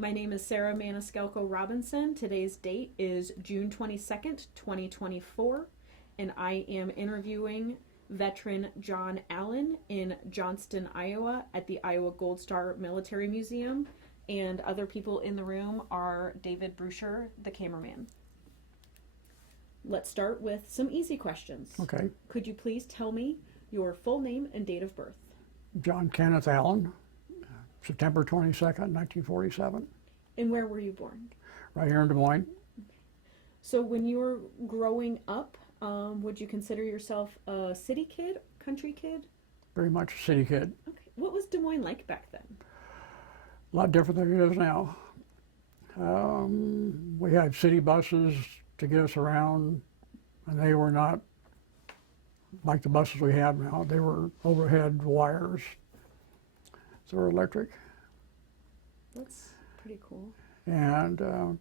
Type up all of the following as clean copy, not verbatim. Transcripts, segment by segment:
My name is Sarah Maniscalco Robinson. Today's date is June 22nd, 2024, and I am interviewing veteran John Allen in Johnston, Iowa at the Iowa Gold Star Military Museum, and other people in the room are David Bruscher, the cameraman. Let's start with some easy questions. Okay. Could you please tell me your full name and date of birth? John Kenneth Allen, September 22nd, 1947, And where were you born? right here in Des Moines. So when you were growing up, would you consider yourself a city kid, country kid? Very much a city kid. Okay. What was Des Moines like back then? A lot different than it is now. We had city buses to get us around, and they were not like the buses we have now. They were overhead wires. So they were electric. That's pretty cool. And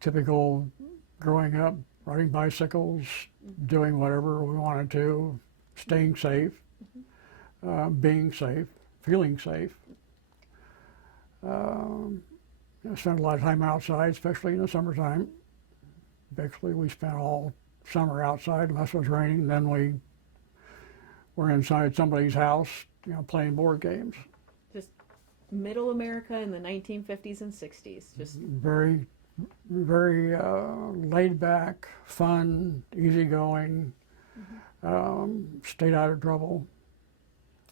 typical growing up, riding bicycles, doing whatever we wanted to, staying safe, being safe, feeling safe. I spent a lot of time outside, especially in the summertime. Basically, we spent all summer outside unless it was raining. Then we were inside somebody's house, playing board games. Just middle America in the 1950s and 60s. Just Very, very laid back, fun, easygoing, stayed out of trouble.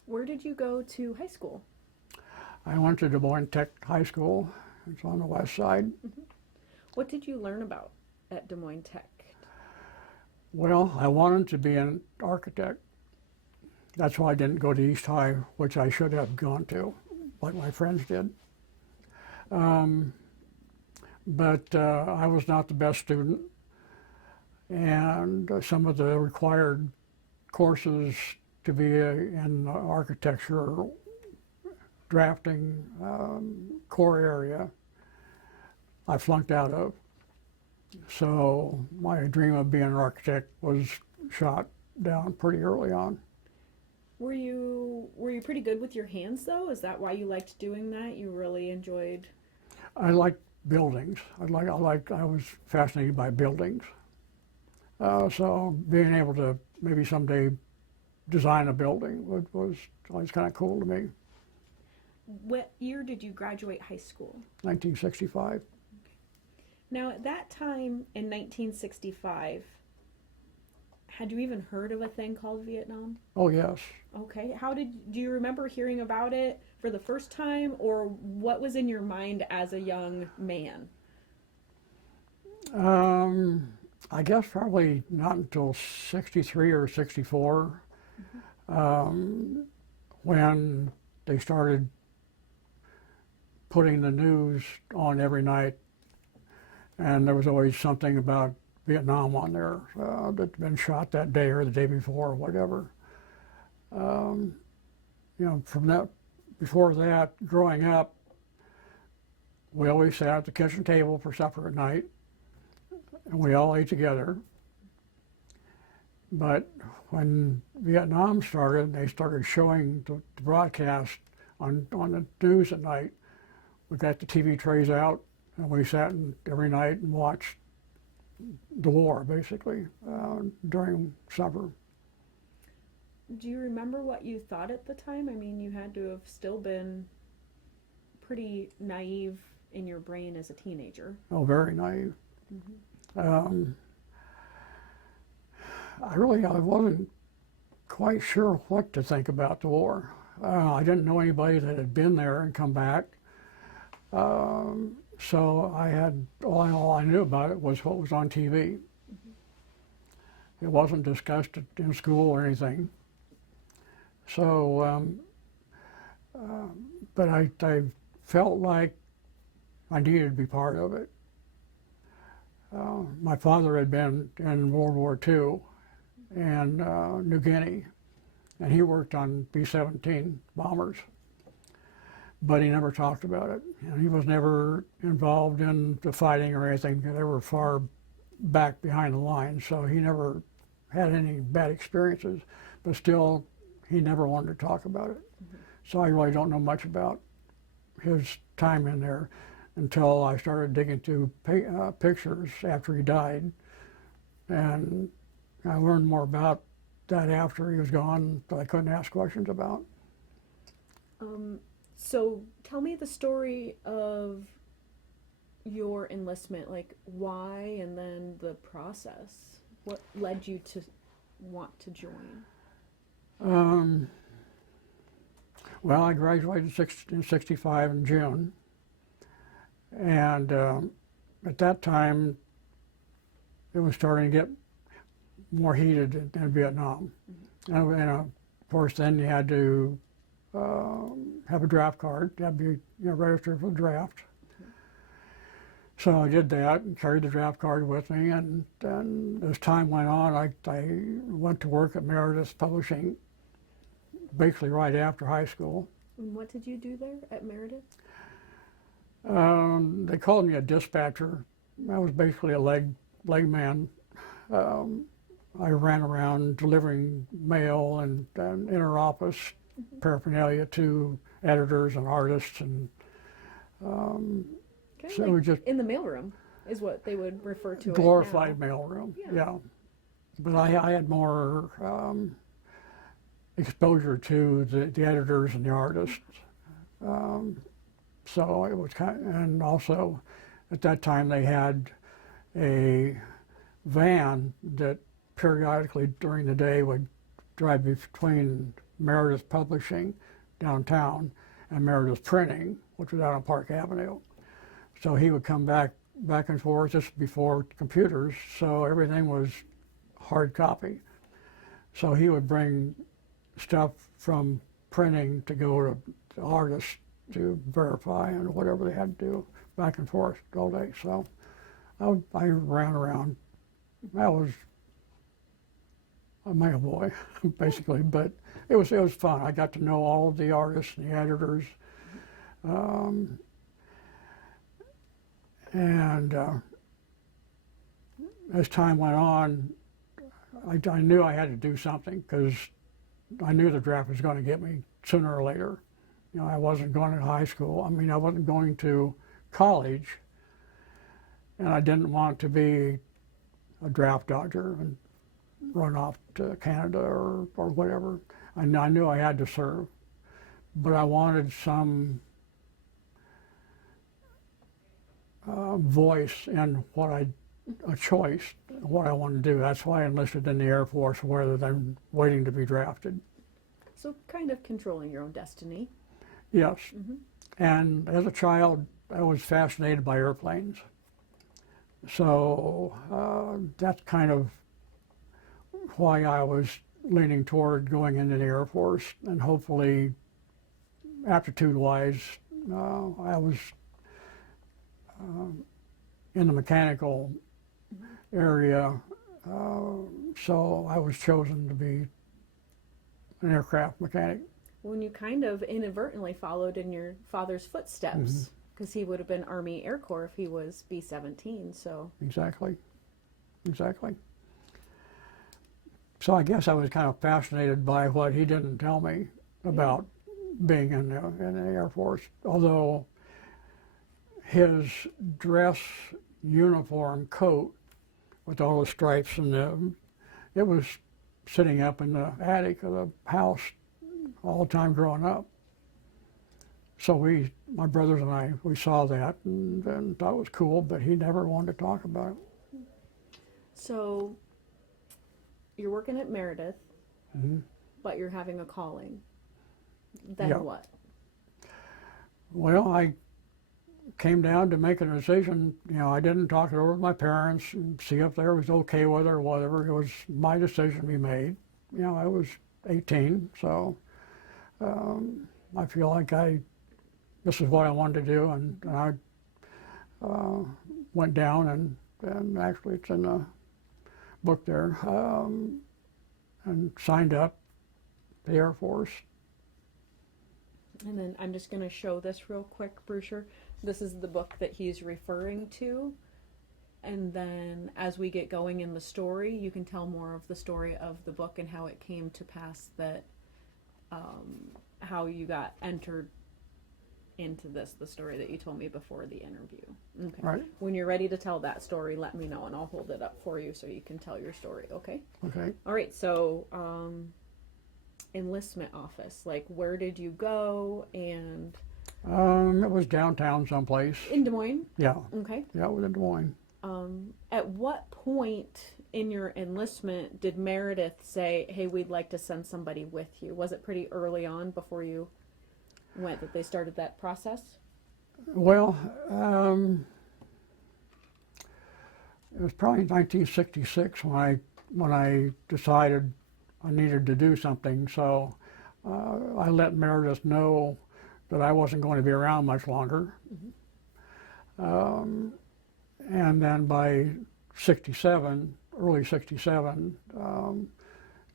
Where did you go to high school? I went to Des Moines Tech High School. It's on the west side. What did you learn about at Des Moines Tech? Well, I wanted to be an architect. That's why I didn't go to East High, which I should have gone to, like my friends did. But I was not the best student, and some of the required courses to be in architecture, drafting, core area, I flunked out of. So my dream of being an architect was shot down pretty early on. Were you pretty good with your hands though? Is that why you liked doing that? You really enjoyed? I liked buildings. I was fascinated by buildings. So being able to maybe someday design a building was always kind of cool to me. What year did you graduate high school? 1965. Now, at that time in 1965, had you even heard of a thing called Vietnam? Oh yes. Okay. Do you remember hearing about it for the first time, or what was in your mind as a young man? I guess probably not until 63 or 64, when they started putting the news on every night, and there was always something about Vietnam on there that'd been shot that day or the day before or whatever. From that, before that, growing up, we always sat at the kitchen table for supper at night, and we all ate together. But when Vietnam started, they started showing the broadcast on the news at night. We got the TV trays out, and we sat every night and watched the war, basically, during supper. Do you remember what you thought at the time? I mean, you had to have still been pretty naive in your brain as a teenager. Oh, very naive. I wasn't quite sure what to think about the war. I didn't know anybody that had been there and come back. So all I knew about it was what was on TV. It wasn't discussed in school or anything. So, but I felt like I needed to be part of it. My father had been in World War II in New Guinea, and he worked on B-17 bombers, but he never talked about it. He was never involved in the fighting or anything. They were far back behind the lines, so he never had any bad experiences, but still, he never wanted to talk about it. So I really don't know much about his time in there until I started digging through pictures after he died, and I learned more about that after he was gone that I couldn't ask questions about. So tell me the story of your enlistment, like why, and then the process. What led you to want to join? Well, I graduated in '65 in June, and at that time it was starting to get more heated in Vietnam. And of course, then you had to have a draft card. You had to be registered for the draft. So I did that and carried the draft card with me. And as time went on, I went to work at Meredith Publishing basically right after high school. And what did you do there at Meredith? They called me a dispatcher. I was basically a leg man. I ran around delivering mail and inter-office paraphernalia to editors and artists, and Okay, so like it was just in the mailroom is what they would refer to glorified it now. mailroom. Yeah. Yeah, but I had more exposure to the editors and the artists. So it was and also at that time they had a van that periodically during the day would drive between Meredith Publishing downtown and Meredith Printing, which was out on Park Avenue. So he would come back and forth just before computers, so everything was hard copy. So he would bring stuff from printing to go to the artists to verify and whatever they had to do back and forth all day. So I ran around. I was a mail boy, basically, but it was fun. I got to know all of the artists and the editors. And as time went on, I knew I had to do something because I knew the draft was going to get me sooner or later. I wasn't going to high school. I mean, I wasn't going to college, and I didn't want to be a draft dodger and run off to Canada or whatever. I knew I had to serve, but I wanted some voice in a choice, what I wanted to do. That's why I enlisted in the Air Force rather than waiting to be drafted. So kind of controlling your own destiny. Yes. And as a child, I was fascinated by airplanes. So that's kind of why I was leaning toward going into the Air Force, and hopefully, aptitude-wise, I was in the mechanical area, so I was chosen to be an aircraft mechanic. When you kind of inadvertently followed in your father's footsteps, because he would have been Army Air Corps if he was B-17, so. Exactly. So I guess I was kind of fascinated by what he didn't tell me about being in the Air Force, although his dress uniform coat with all the stripes and it was sitting up in the attic of the house all the time growing up. So my brothers and I, we saw that and thought it was cool, but he never wanted to talk about it. So you're working at Meredith, but you're having a calling. Then Yep. what? Well, I came down to make a decision. I didn't talk it over with my parents and see if they was okay with it or whatever. It was my decision to be made. I was 18, so I feel like this is what I wanted to do, and I went down and actually it's in the book there, and signed up the Air Force. And then I'm just going to show this real quick, Brusher. This is the book that he's referring to. And then as we get going in the story, you can tell more of the story of the book and how it came to pass that, how you got entered into this, the story that you told me before the interview. Okay. Right. When you're ready to tell that story, let me know and I'll hold it up for you so you can tell your story, okay? Okay. All right, so enlistment office, like where did you go? And It was downtown someplace. in Des Moines? Yeah. Okay. Yeah, it was in Des Moines. At what point in your enlistment did Meredith say, hey, we'd like to send somebody with you? Was it pretty early on before you went that they started that process? Well, it was probably 1966 when I decided I needed to do something. So I let Meredith know that I wasn't going to be around much longer. And then by 67, early 67,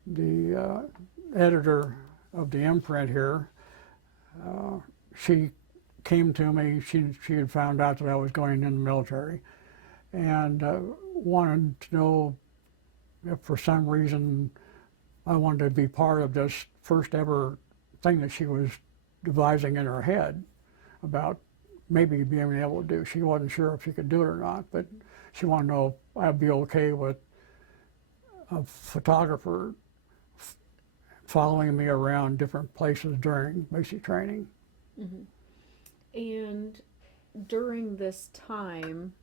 the editor of the imprint here, she came to me. She had found out that I was going in the military, and wanted to know if for some reason I wanted to be part of this first ever thing that she was devising in her head about maybe being able to do. She wasn't sure if she could do it or not, but she wanted to know if I'd be okay with a photographer following me around different places during basic training. And during this time,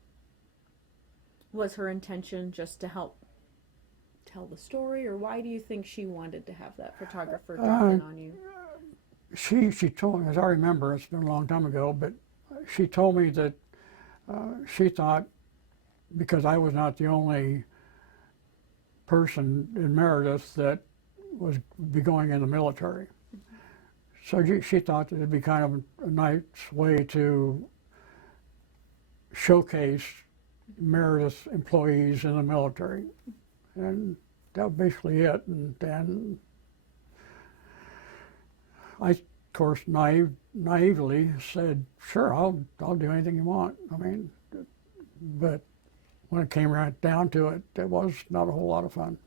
was her intention just to help tell the story, or why do you think she wanted to have that photographer drop in on you? She told me, as I remember, it's been a long time ago, but she told me that she thought, because I was not the only person in Meredith that was be going in the military, so she thought that it'd be kind of a nice way to showcase Meredith employees in the military, and that was basically it. And then I, of course, naively said, "Sure, I'll do anything you want." I mean, but when it came right down to it, it was not a whole lot of fun.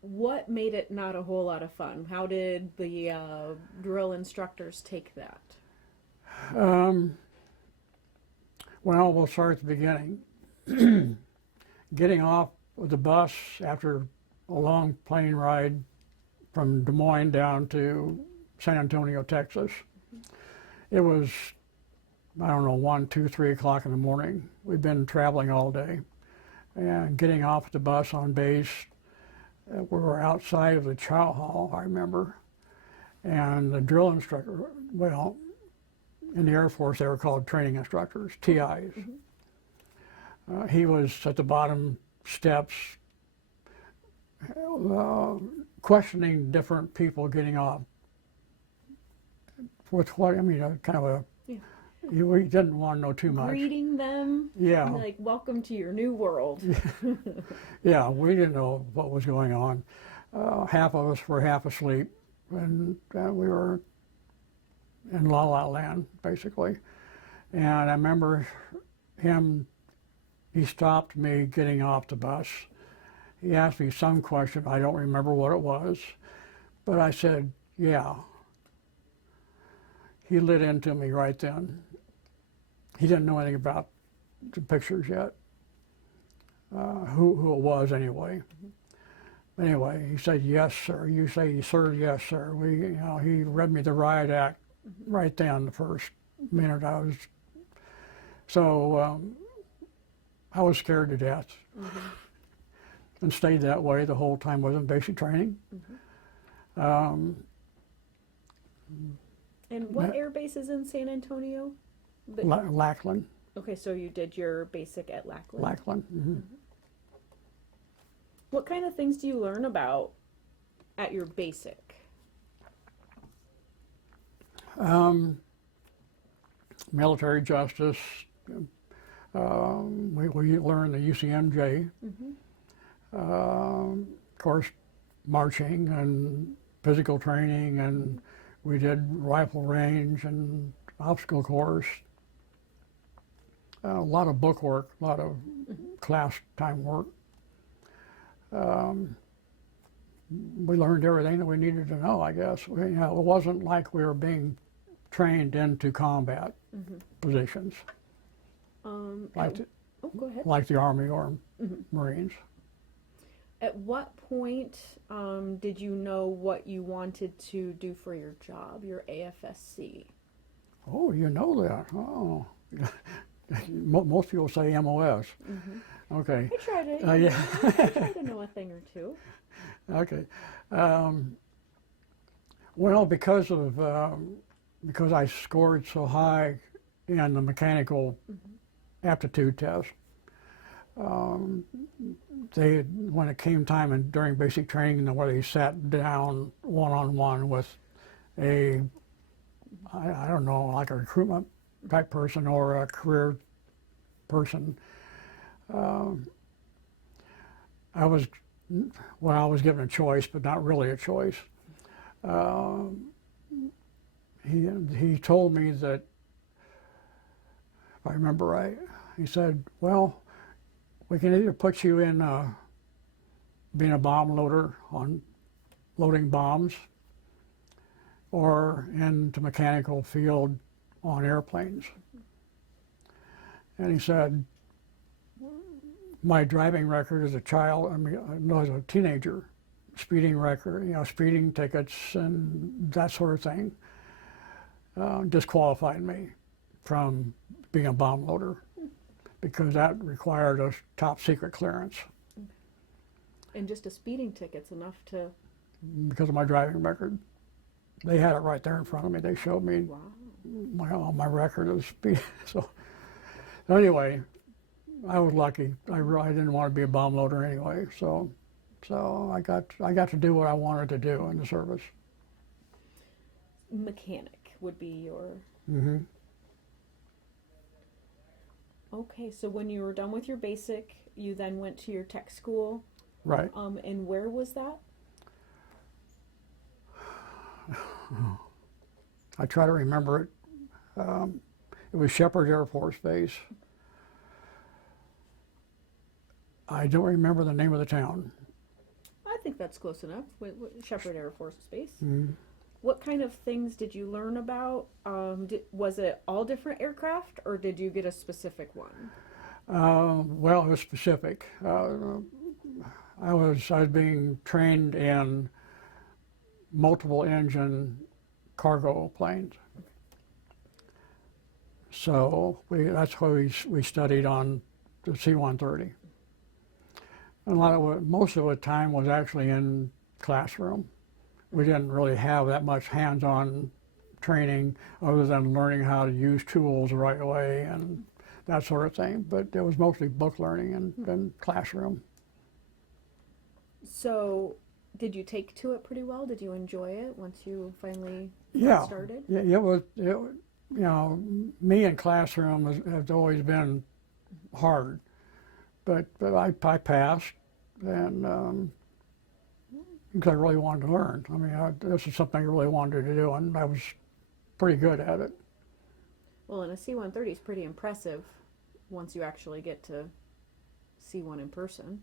What made it not a whole lot of fun? How did the drill instructors take that? Well, we'll start at the beginning. Getting off of the bus after a long plane ride from Des Moines down to San Antonio, Texas. It was, I don't know, 1, 2, 3 o'clock in the morning. We'd been traveling all day. And getting off the bus on base, we were outside of the chow hall, I remember. And the drill instructor, well, in the Air Force, they were called training instructors, TIs. He was at the bottom steps questioning different people getting off. With what, I mean, kind of a, he didn't want to know too much. Greeting them, Yeah. like, welcome to your new world. Yeah, we didn't know what was going on. Half of us were half asleep, and we were in La La Land, basically. And I remember he stopped me getting off the bus. He asked me some question, I don't remember what it was, but I said, yeah. He lit into me right then. He didn't know anything about the pictures yet, who it was anyway. Anyway, he said, yes, sir. You say, sir, yes, sir. He read me the riot act right then, the first minute I was. So I was scared to death and stayed that way the whole time I was in basic training. And what air base is in San Antonio? Lackland. Okay, so you did your basic at Lackland. Lackland. What kind of things do you learn about at your basic? Military justice. We learned the UCMJ. Of course, marching and physical training, and we did rifle range and obstacle course. A lot of book work, a lot of class time work. We learned everything that we needed to know, I guess. It wasn't like we were being trained into combat positions, like the, Go ahead. like the Army or Marines. At what point did you know what you wanted to do for your job, your AFSC? Oh, you know that. Oh. Most people say MOS. Okay. I try to, Yeah. I try to know a thing or two. Okay. Well, because I scored so high in the mechanical aptitude test, when it came time and during basic training where they sat down one-on-one with a, I don't know, like a recruitment type person or a career person, I was given a choice, but not really a choice. He told me that, if I remember right, he said, well, we can either put you in being a bomb loader on loading bombs or into mechanical field on airplanes. And he said, my driving record as a child, as a teenager, speeding record, speeding tickets and that sort of thing, disqualified me from being a bomb loader because that required a top secret clearance. And just a speeding ticket's enough to... Because of my driving record. They had it right there in front of me. They showed me my record of speed. So anyway, I was lucky. I really didn't want to be a bomb loader anyway. So I got to do what I wanted to do in the service. Mechanic would be your... Okay, so when you were done with your basic, you then went to your tech school. Right. And where was that? I try to remember it. It was Shepherd Air Force Base. I don't remember the name of the town. I think that's close enough. Shepherd Air Force Base. What kind of things did you learn about? Was it all different aircraft, or did you get a specific one? Well, it was specific. I was being trained in multiple engine cargo planes. So that's why we studied on the C-130. And most of the time was actually in classroom. We didn't really have that much hands-on training other than learning how to use tools the right way and that sort of thing. But it was mostly book learning and classroom. So did you take to it pretty well? Did you enjoy it once you finally started? Yeah, it was, me in classroom has always been hard. But I passed, and because I really wanted to learn. I mean, this is something I really wanted to do, and I was pretty good at it. Well, and a C-130 is pretty impressive once you actually get to see one in person.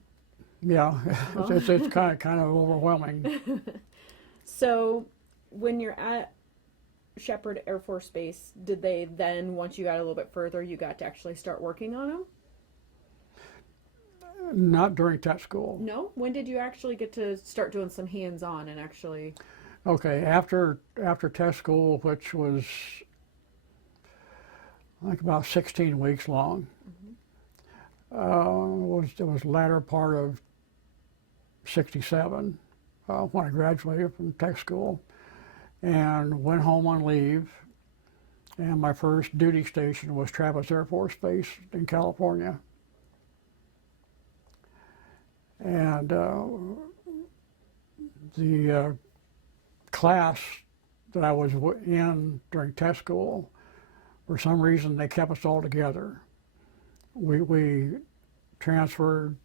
Yeah, it's kind of overwhelming. So, when you're at Shepherd Air Force Base, did they then, once you got a little bit further, you got to actually start working on them? Not during tech school. No? When did you actually get to start doing some hands-on and actually... Okay, after tech school, which was like about 16 weeks long, it was latter part of '67 when I graduated from tech school and went home on leave. And my first duty station was Travis Air Force Base in California. And the class that I was in during tech school, for some reason they kept us all together. We transferred,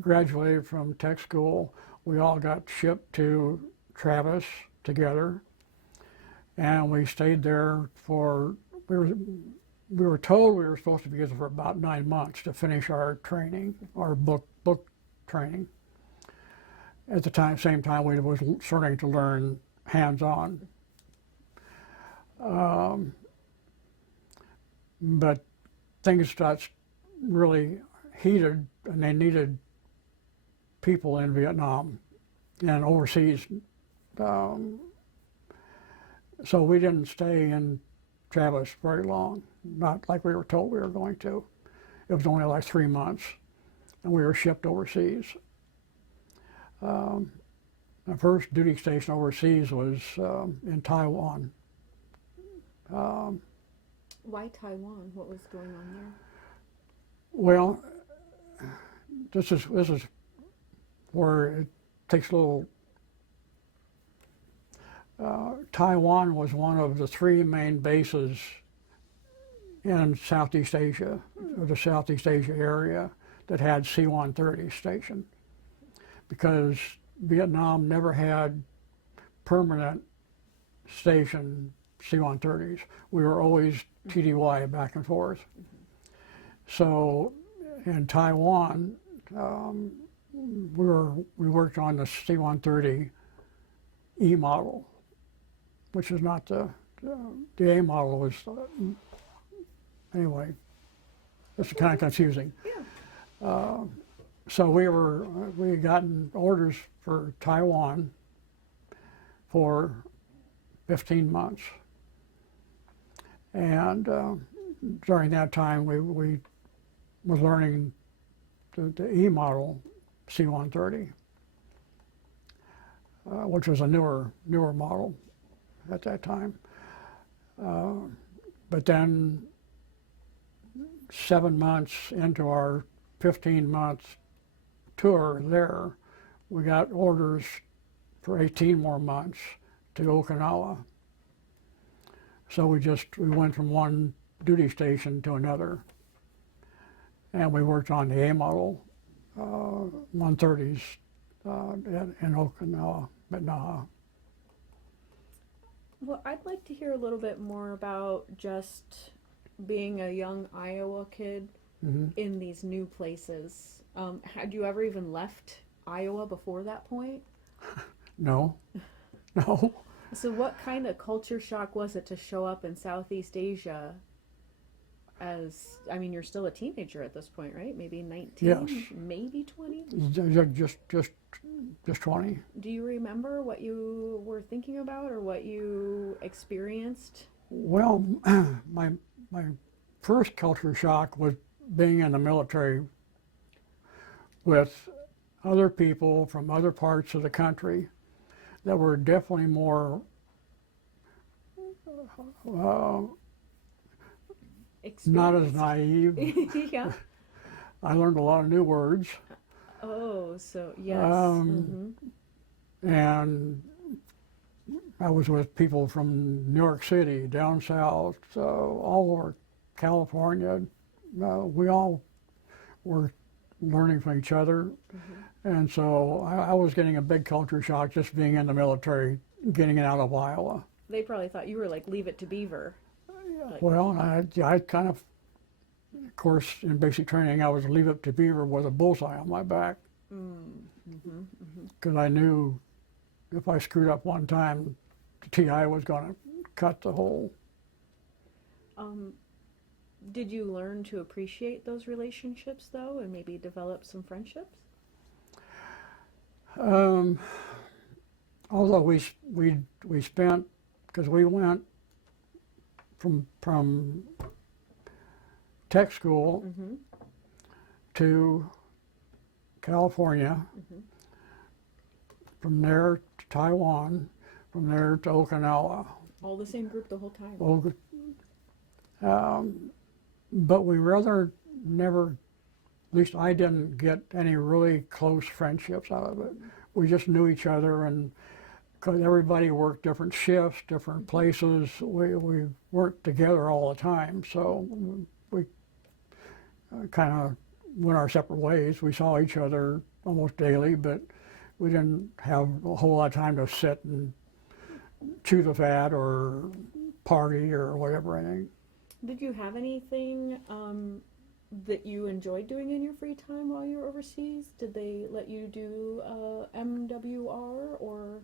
graduated from tech school. We all got shipped to Travis together, and we stayed there for, we were told we were supposed to be there for about 9 months to finish our training, our book training. At the same time we was starting to learn hands-on. but things got really heated, and they needed people in Vietnam and overseas. Um, so we didn't stay in Travis very long, not like we were told we were going to. It was only like 3 months, and we were shipped overseas. Um, the first duty station overseas was in Taiwan. Why Taiwan? What was going on there? Well, this is where it takes a little. Taiwan was one of the 3 main bases in Southeast Asia, or the Southeast Asia area, that had C-130 stationed, because Vietnam never had permanent station C-130s. We were always TDY back and forth. So in Taiwan, we worked on the C-130 E model, which is not the A model was, anyway, it's kind of confusing. Yeah. So we had gotten orders for Taiwan for 15 months. And during that time, we was learning the E model C-130, which was a newer model at that time. But then 7 months into our 15-month tour there, we got orders for 18 more months to Okinawa. So we went from one duty station to another, and we worked on the A model 130s in Okinawa, Naha. Well, I'd like to hear a little bit more about just being a young Iowa kid in these new places. Had you ever even left Iowa before that point? No, no. So what kind of culture shock was it to show up in Southeast Asia as, I mean, you're still a teenager at this point, right? Maybe 19, Yes. Maybe 20? Just 20. Do you remember what you were thinking about or what you experienced? Well, my first culture shock was being in the military with other people from other parts of the country that were definitely more not as naive. Yeah. I learned a lot of new words. Oh, so yes. And I was with people from New York City, down south, all over California. We all were learning from each other. And so I was getting a big culture shock just being in the military, getting it out of Iowa. They probably thought you were like, leave it to Beaver. Like, Well, I kind of course, in basic training, I was leave it to Beaver with a bullseye on my back. Because I knew if I screwed up one time, the TI was going to cut the hole. Did you learn to appreciate those relationships, though, and maybe develop some friendships? Although we spent, because we went from tech school to California, from there to Taiwan, from there to Okinawa. All the same group the whole time? But we rather never, at least I didn't get any really close friendships out of it. We just knew each other, and because everybody worked different shifts, different places, we weren't together all the time. So we kind of went our separate ways. We saw each other almost daily, but we didn't have a whole lot of time to sit and chew the fat or party or whatever, I think. Did you have anything that you enjoyed doing in your free time while you were overseas? Did they let you do MWR or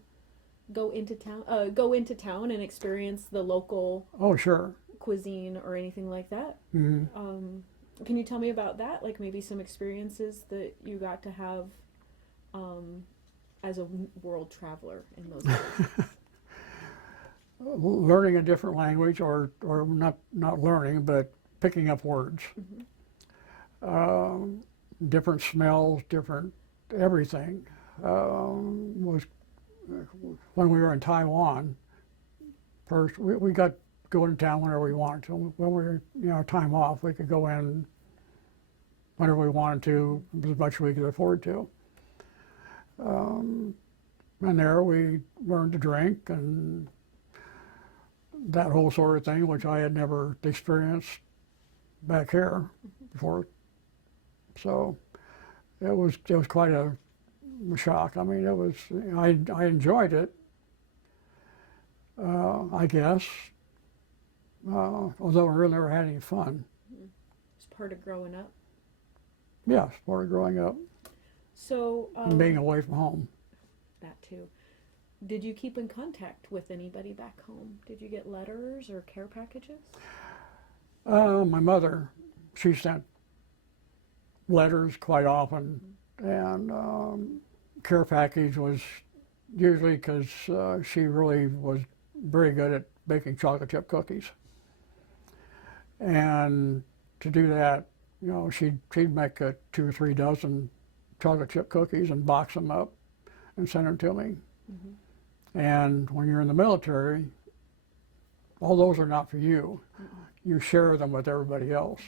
go into town and experience the local? Oh, sure. cuisine or anything like that. Hmm. Can you tell me about that? Like maybe some experiences that you got to have as a world traveler in those places. Learning a different language, or not learning, but picking up words. Different smells, different everything. Was when we were in Taiwan. First, we got going to town whenever we wanted to. When we were, time off, we could go in whenever we wanted to, as much as we could afford to. And there we learned to drink and that whole sort of thing, which I had never experienced back here before. So it was quite a shock. I mean, it was I enjoyed it, I guess, although I really never had any fun. It's part of growing up. Yes, part of growing up So and being away from home. that too. Did you keep in contact with anybody back home? Did you get letters or care packages? My mother, she sent letters quite often, and care package was usually because she really was very good at baking chocolate chip cookies. And to do that, she'd make 2 or 3 dozen chocolate chip cookies and box them up and send them to me. And when you're in the military, all those are not for you. You share them with everybody else.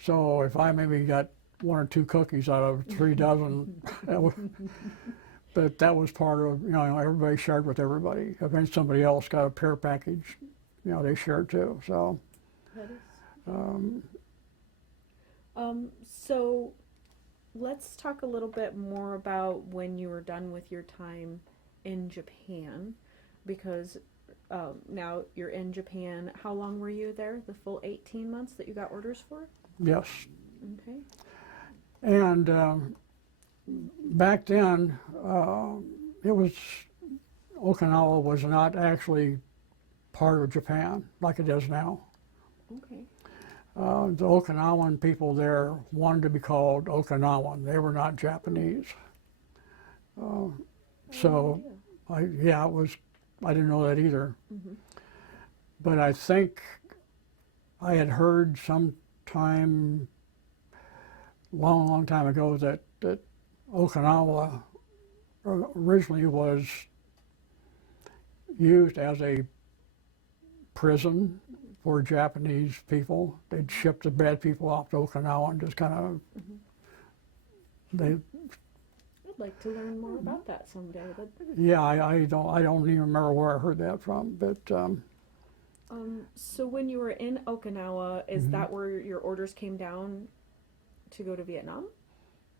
So if I maybe got 1 or 2 cookies out of 3 dozen, but that was part of, everybody shared with everybody. If then somebody else got a care package, they shared too. So. That is. So let's talk a little bit more about when you were done with your time in Japan, because now you're in Japan. How long were you there? The full 18 months that you got orders for? Yes. Okay. And back then, Okinawa was not actually part of Japan like it is now. Okay. The Okinawan people there wanted to be called Okinawan. They were not Japanese. So, I didn't know that either. But I think I had heard sometime, long time ago, that Okinawa originally was used as a prison for Japanese people. They'd ship the bad people off to Okinawa and just kind of, I'd like to learn more about that someday. But yeah, I don't even remember where I heard that from, but so when you were in Okinawa, is that where your orders came down to go to Vietnam?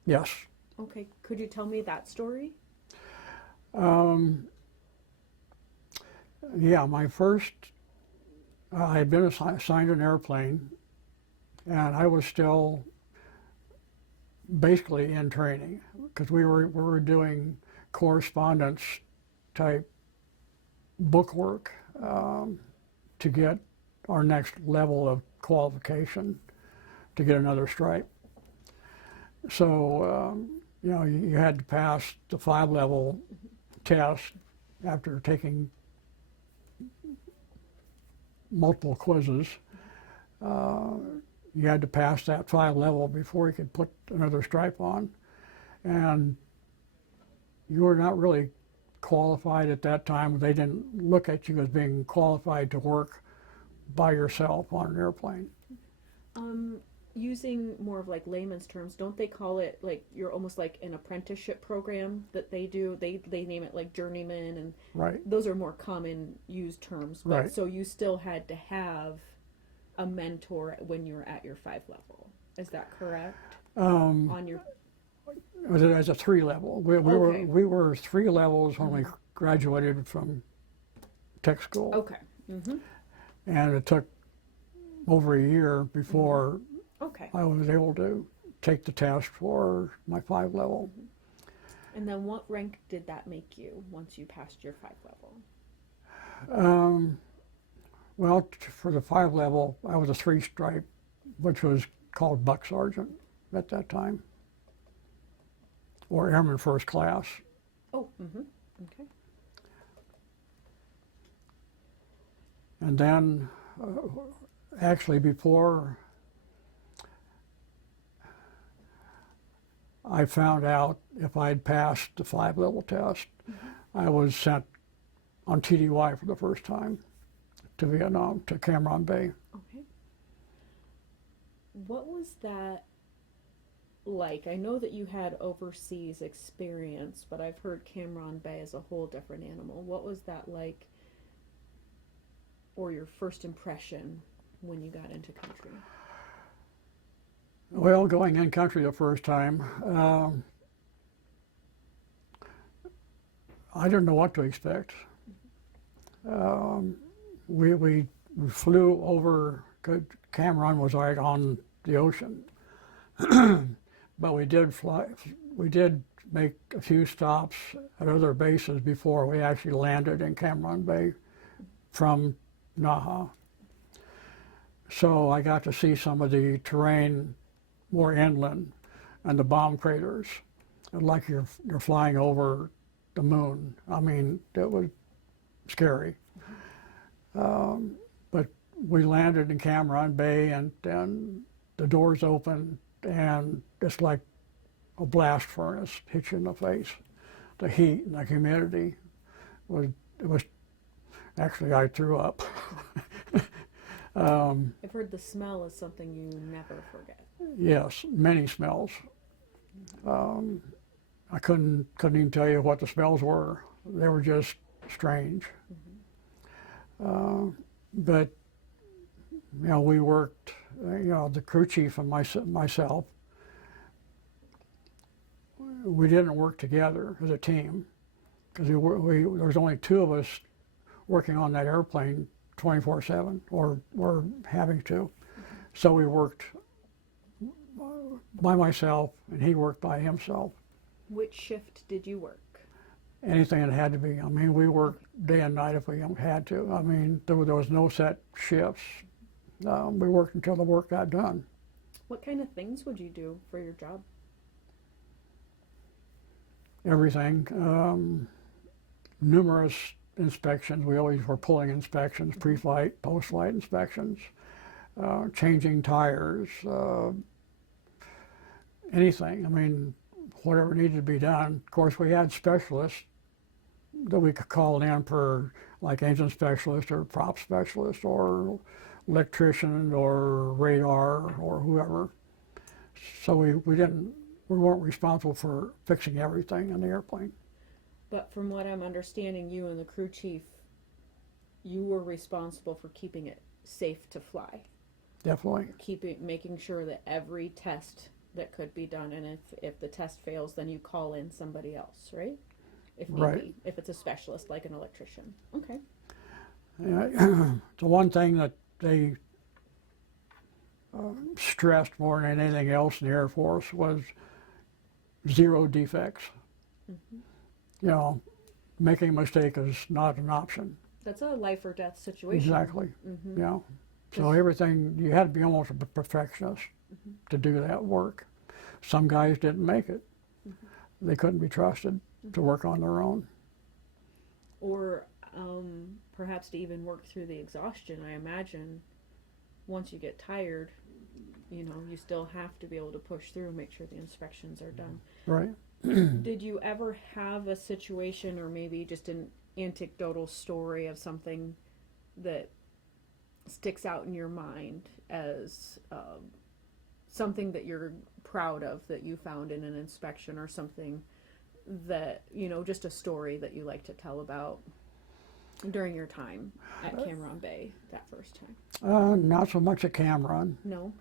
yes. Okay, could you tell me that story? Yeah, my first, I had been assigned an airplane, and I was still basically in training because we were doing correspondence type book work to get our next level of qualification to get another stripe. So you had to pass the 5-level test after taking multiple quizzes. You had to pass that 5-level before you could put another stripe on. And you were not really qualified at that time. They didn't look at you as being qualified to work by yourself on an airplane. Using more of like layman's terms, don't they call it like you're almost like an apprenticeship program that they do? They name it like journeyman, and Right. those are more common used terms. But Right. so you still had to have a mentor when you were at your 5-level. Is that correct? On your It was as a 3-level. Okay. We were 3 levels when we graduated from tech school. okay. Mm-hmm. And it took over a year before Okay. I was able to take the test for my 5-level. And then what rank did that make you once you passed your 5-level? Well, for the 5 level, I was a 3 stripe, which was called buck sergeant at that time, or airman first class. Oh, okay. And then, actually, before I found out if I'd passed the 5 level test, I was sent on TDY for the first time to Vietnam, to Cam Ranh Bay. Okay. What was that like? I know that you had overseas experience, but I've heard Cam Ranh Bay is a whole different animal. What was that like, or your first impression when you got into country? Well, going in country the first time, I didn't know what to expect. We flew over, Cam Ranh was right on the ocean, but we did make a few stops at other bases before we actually landed in Cam Ranh Bay from Naha. So I got to see some of the terrain more inland and the bomb craters, like you're flying over the moon. I mean, it was scary. But we landed in Cam Ranh Bay, and the doors opened, and it's like a blast furnace hit you in the face. The heat and the humidity it was actually, I threw up. I've heard the smell is something you never forget. Yes, many smells. I couldn't even tell you what the smells were. They were just strange. But we worked. The crew chief and myself. We didn't work together as a team because there was only 2 of us working on that airplane 24/7, or having to. So we worked by myself, and he worked by himself. Which shift did you work? Anything that had to be. I mean, we worked day and night if we had to. I mean, there was no set shifts. We worked until the work got done. What kind of things would you do for your job? Everything. Numerous inspections. We always were pulling inspections, pre-flight, post-flight inspections, changing tires, anything. I mean, whatever needed to be done. Of course, we had specialists that we could call in for, like engine specialist or prop specialist or electrician or radar or whoever. So we weren't responsible for fixing everything in the airplane. But from what I'm understanding, you and the crew chief, you were responsible for keeping it safe to fly. Definitely. Making sure that every test that could be done, and if the test fails, then you call in somebody else, right? If need Right. be, if it's a specialist like an electrician. Okay. The one thing that they stressed more than anything else in the Air Force was 0 defects. Making a mistake is not an option. That's a life or death situation. Exactly. So everything, you had to be almost a perfectionist to do that work. Some guys didn't make it. They couldn't be trusted to work on their own. Or perhaps to even work through the exhaustion. I imagine once you get tired, you still have to be able to push through and make sure the inspections are done. Right. Did you ever have a situation, or maybe just an anecdotal story of something that sticks out in your mind as something that you're proud of that you found in an inspection, or something that, just a story that you like to tell about during your time at Cam Ranh Bay that first time? Not so much at Cam Ranh. No?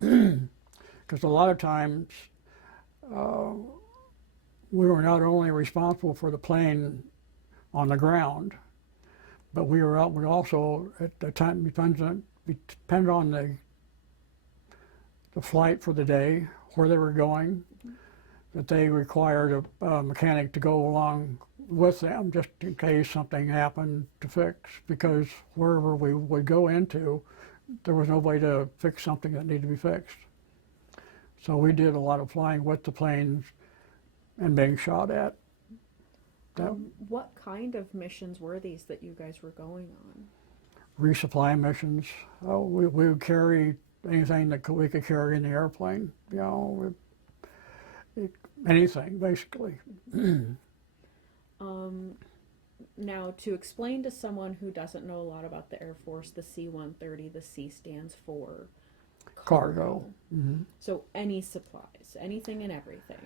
Because a lot of times we were not only responsible for the plane on the ground, but we also, at the time, depended on the flight for the day, where they were going, that they required a mechanic to go along with them just in case something happened to fix, because wherever we would go into, there was nobody to fix something that needed to be fixed. So we did a lot of flying with the planes and being shot at. What kind of missions were these that you guys were going on? Resupply missions. We would carry anything that we could carry in the airplane. You know, anything basically. Now, to explain to someone who doesn't know a lot about the Air Force, the C-130, the C stands for Cargo. Mm-hmm. So any supplies, anything and everything.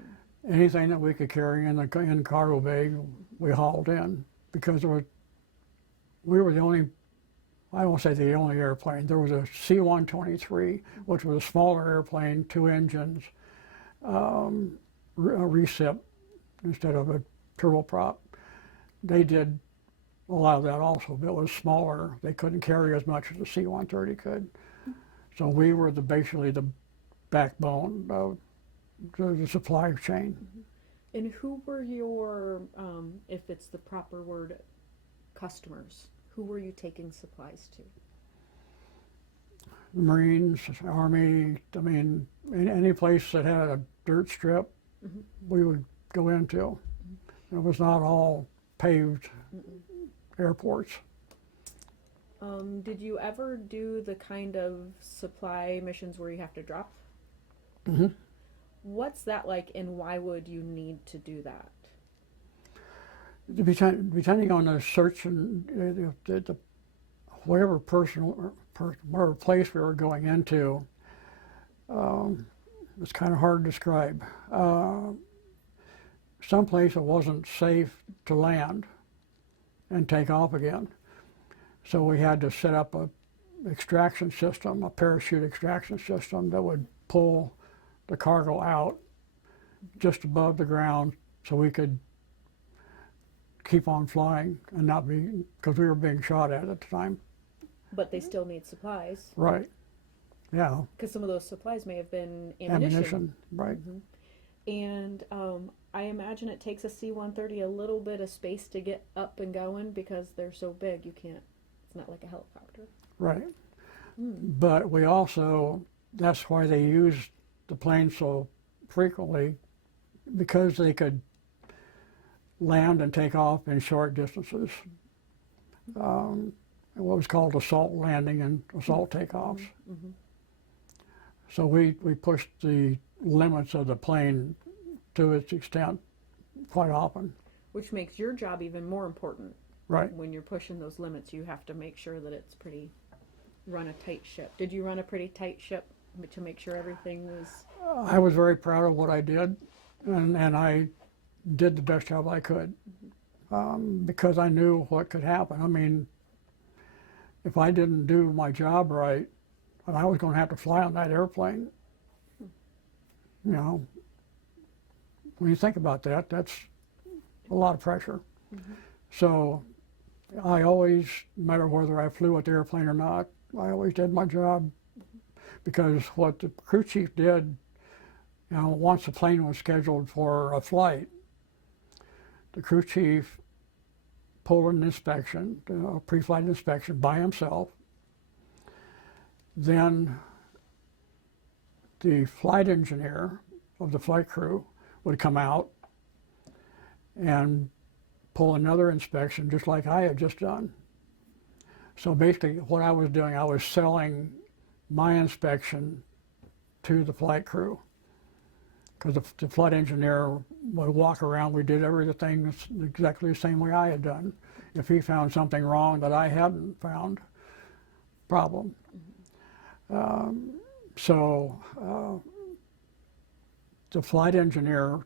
Anything that we could carry in the cargo bay, we hauled in, because we were the only, I won't say the only airplane. There was a C-123, which was a smaller airplane, 2 engines, a recip instead of a turboprop. They did a lot of that also, but it was smaller. They couldn't carry as much as the C-130 could. So we were basically the backbone of the supply chain. And who were your, if it's the proper word, customers? Who were you taking supplies to? Marines, Army, I mean, any place that had a dirt strip, we would go into. It was not all paved airports. Did you ever do the kind of supply missions where you have to drop? Mm-hmm. What's that like, and why would you need to do that? Depending on the search and whatever whatever place we were going into, it's kind of hard to describe. Some place it wasn't safe to land and take off again. So we had to set up a extraction system, a parachute extraction system that would pull the cargo out just above the ground so we could keep on flying and not be, because we were being shot at the time. But they still need supplies. Right. Yeah. Because some of those supplies may have been ammunition. Right. And I imagine it takes a C-130 a little bit of space to get up and going because they're so big you can't, it's not like a helicopter. Right. But we also, that's why they used the plane so frequently, because they could land and take off in short distances. What was called assault landing and assault takeoffs. So we pushed the limits of the plane to its extent quite often. Which makes your job even more important. Right. When you're pushing those limits, you have to make sure that it's run a tight ship. Did you run a pretty tight ship to make sure everything was? I was very proud of what I did, and I did the best job I could, because I knew what could happen. I mean, if I didn't do my job right, and I was going to have to fly on that airplane, you know, when you think about that, that's a lot of pressure. So I always, no matter whether I flew with the airplane or not, I always did my job, because what the crew chief did, you know, once the plane was scheduled for a flight, the crew chief pulled an inspection, a pre-flight inspection by himself. Then the flight engineer of the flight crew would come out and pull another inspection just like I had just done. So basically what I was doing, I was selling my inspection to the flight crew, because the flight engineer would walk around. We did everything exactly the same way I had done. If he found something wrong that I hadn't found, problem. The flight engineer,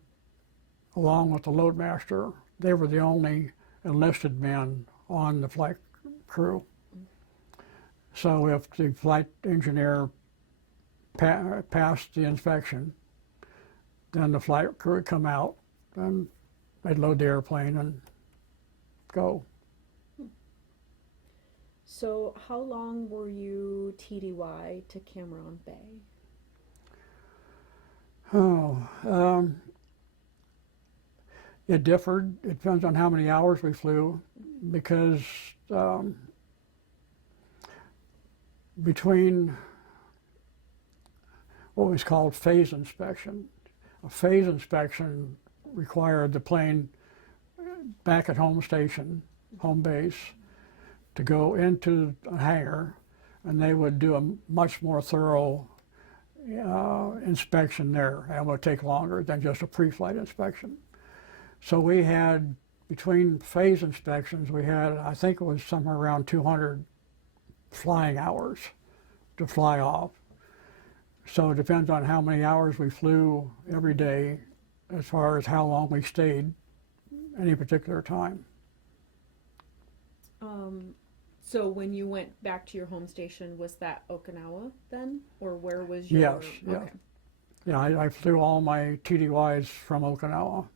along with the loadmaster, they were the only enlisted men on the flight crew. So if the flight engineer passed the inspection, then the flight crew would come out and they'd load the airplane and go. So how long were you TDY to Cameron Bay? It differed. It depends on how many hours we flew, because between what was called phase inspection, a phase inspection required the plane back at home station, home base, to go into a hangar, and they would do a much more thorough inspection there, and it would take longer than just a pre-flight inspection. So we had, between phase inspections, we had, I think it was somewhere around 200 flying hours to fly off. So it depends on how many hours we flew every day as far as how long we stayed any particular time. So when you went back to your home station, was that Okinawa then? Or where was your... Yes, yeah. Okay. Yeah, I flew all my TDYs from Okinawa.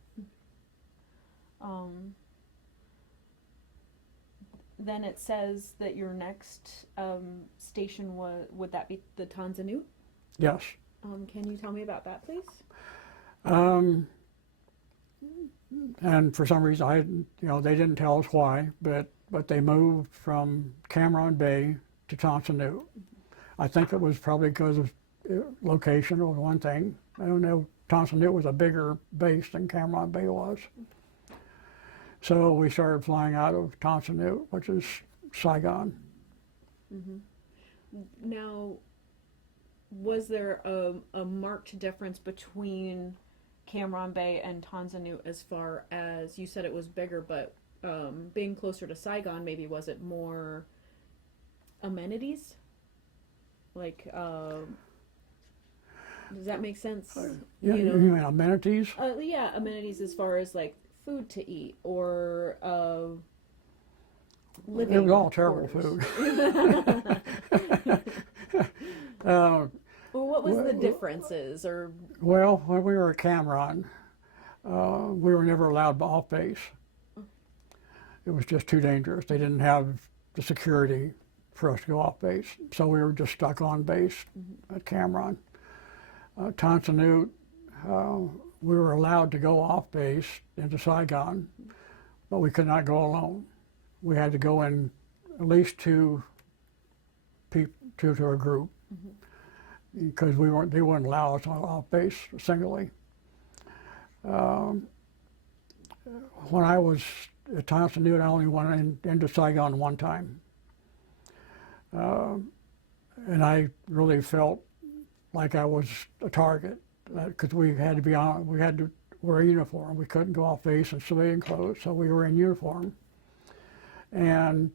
Then it says that your next station would that be the Tanzanite? Yes. Can you tell me about that, please? And for some reason, they didn't tell us why, but they moved from Cameron Bay to Tanzanite. I think it was probably because of location or one thing. I don't know. Tanzanite was a bigger base than Cameron Bay was. So we started flying out of Tanzanite, which is Saigon. Mm-hmm. Now, was there a marked difference between Cameron Bay and Tanzanite as far as, you said it was bigger, but being closer to Saigon, maybe was it more amenities? Like, does that make sense? You mean amenities? Yeah, amenities as far as like food to eat or living. It was all terrible quarters. food. Well, what was the differences? Or Well, when we were at Cameron, we were never allowed off base. It was just too dangerous. They didn't have the security for us to go off base, so we were just stuck on base at Cameron. Tanzanite, we were allowed to go off base into Saigon, but we could not go alone. We had to go in at least two to a group, because they wouldn't allow us off base singly. When I was at Tanzanite, I only went into Saigon one time. And I really felt like I was a target, because we had to wear a uniform. We couldn't go off base in civilian clothes, so we were in uniform. And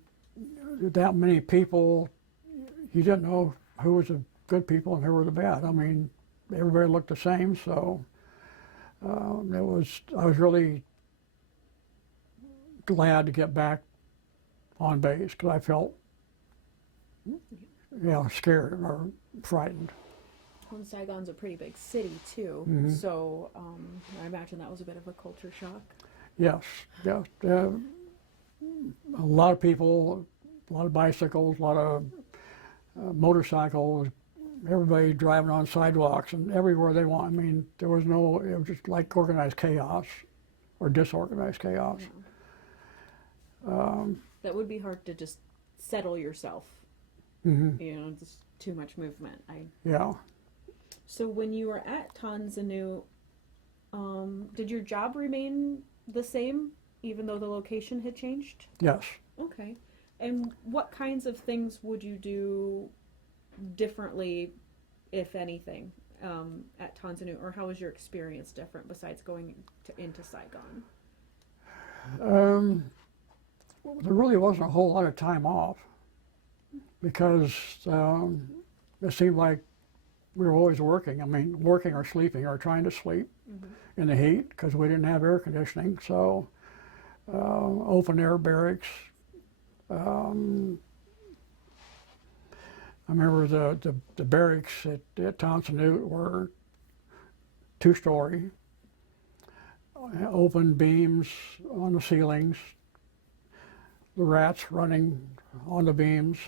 that many people, you didn't know who was the good people and who were the bad. I mean, everybody looked the same, so I was really glad to get back on base, because I felt scared or frightened. well, Saigon's a pretty big city too, so I imagine that was a bit of a culture shock. Yes, yeah. A lot of people, a lot of bicycles, a lot of motorcycles, everybody driving on sidewalks and everywhere they want. I mean, it was just like organized chaos or disorganized chaos. That would be hard to just settle yourself. Just too much movement. Yeah. So when you were at Tanzanite, did your job remain the same even though the location had changed? Yes. Okay. And what kinds of things would you do differently, if anything, at Tanzanite, or how was your experience different besides going into Saigon? There really wasn't a whole lot of time off, because it seemed like we were always working. I mean, working or sleeping or trying to sleep in the heat, because we didn't have air conditioning. So open air barracks. I remember the barracks at Tanzanite were two-story, open beams on the ceilings, the rats running on the beams.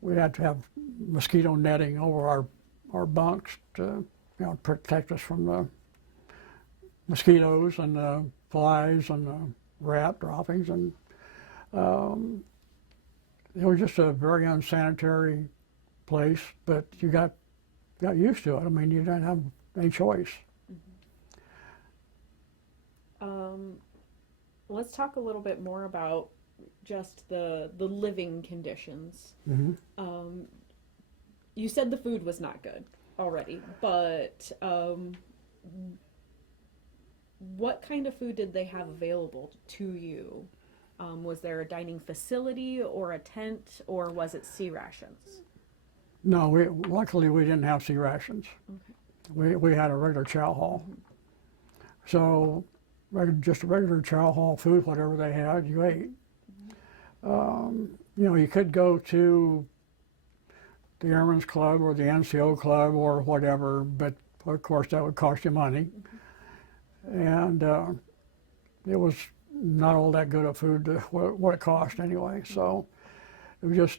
We had to have mosquito netting over our bunks to protect us from the mosquitoes and the flies and the rat droppings, and it was just a very unsanitary place. But you got used to it. I mean, you didn't have any choice. Let's talk a little bit more about just the living conditions. You said the food was not good already, but what kind of food did they have available to you? Was there a dining facility or a tent, or was it sea rations? No, luckily we didn't have sea rations. Okay. We had a regular chow hall. So just a regular chow hall food, whatever they had, you ate. You know, you could go to the Airmen's Club or the NCO Club or whatever, but of course that would cost you money. And it was not all that good of food to what it cost anyway. So it was just,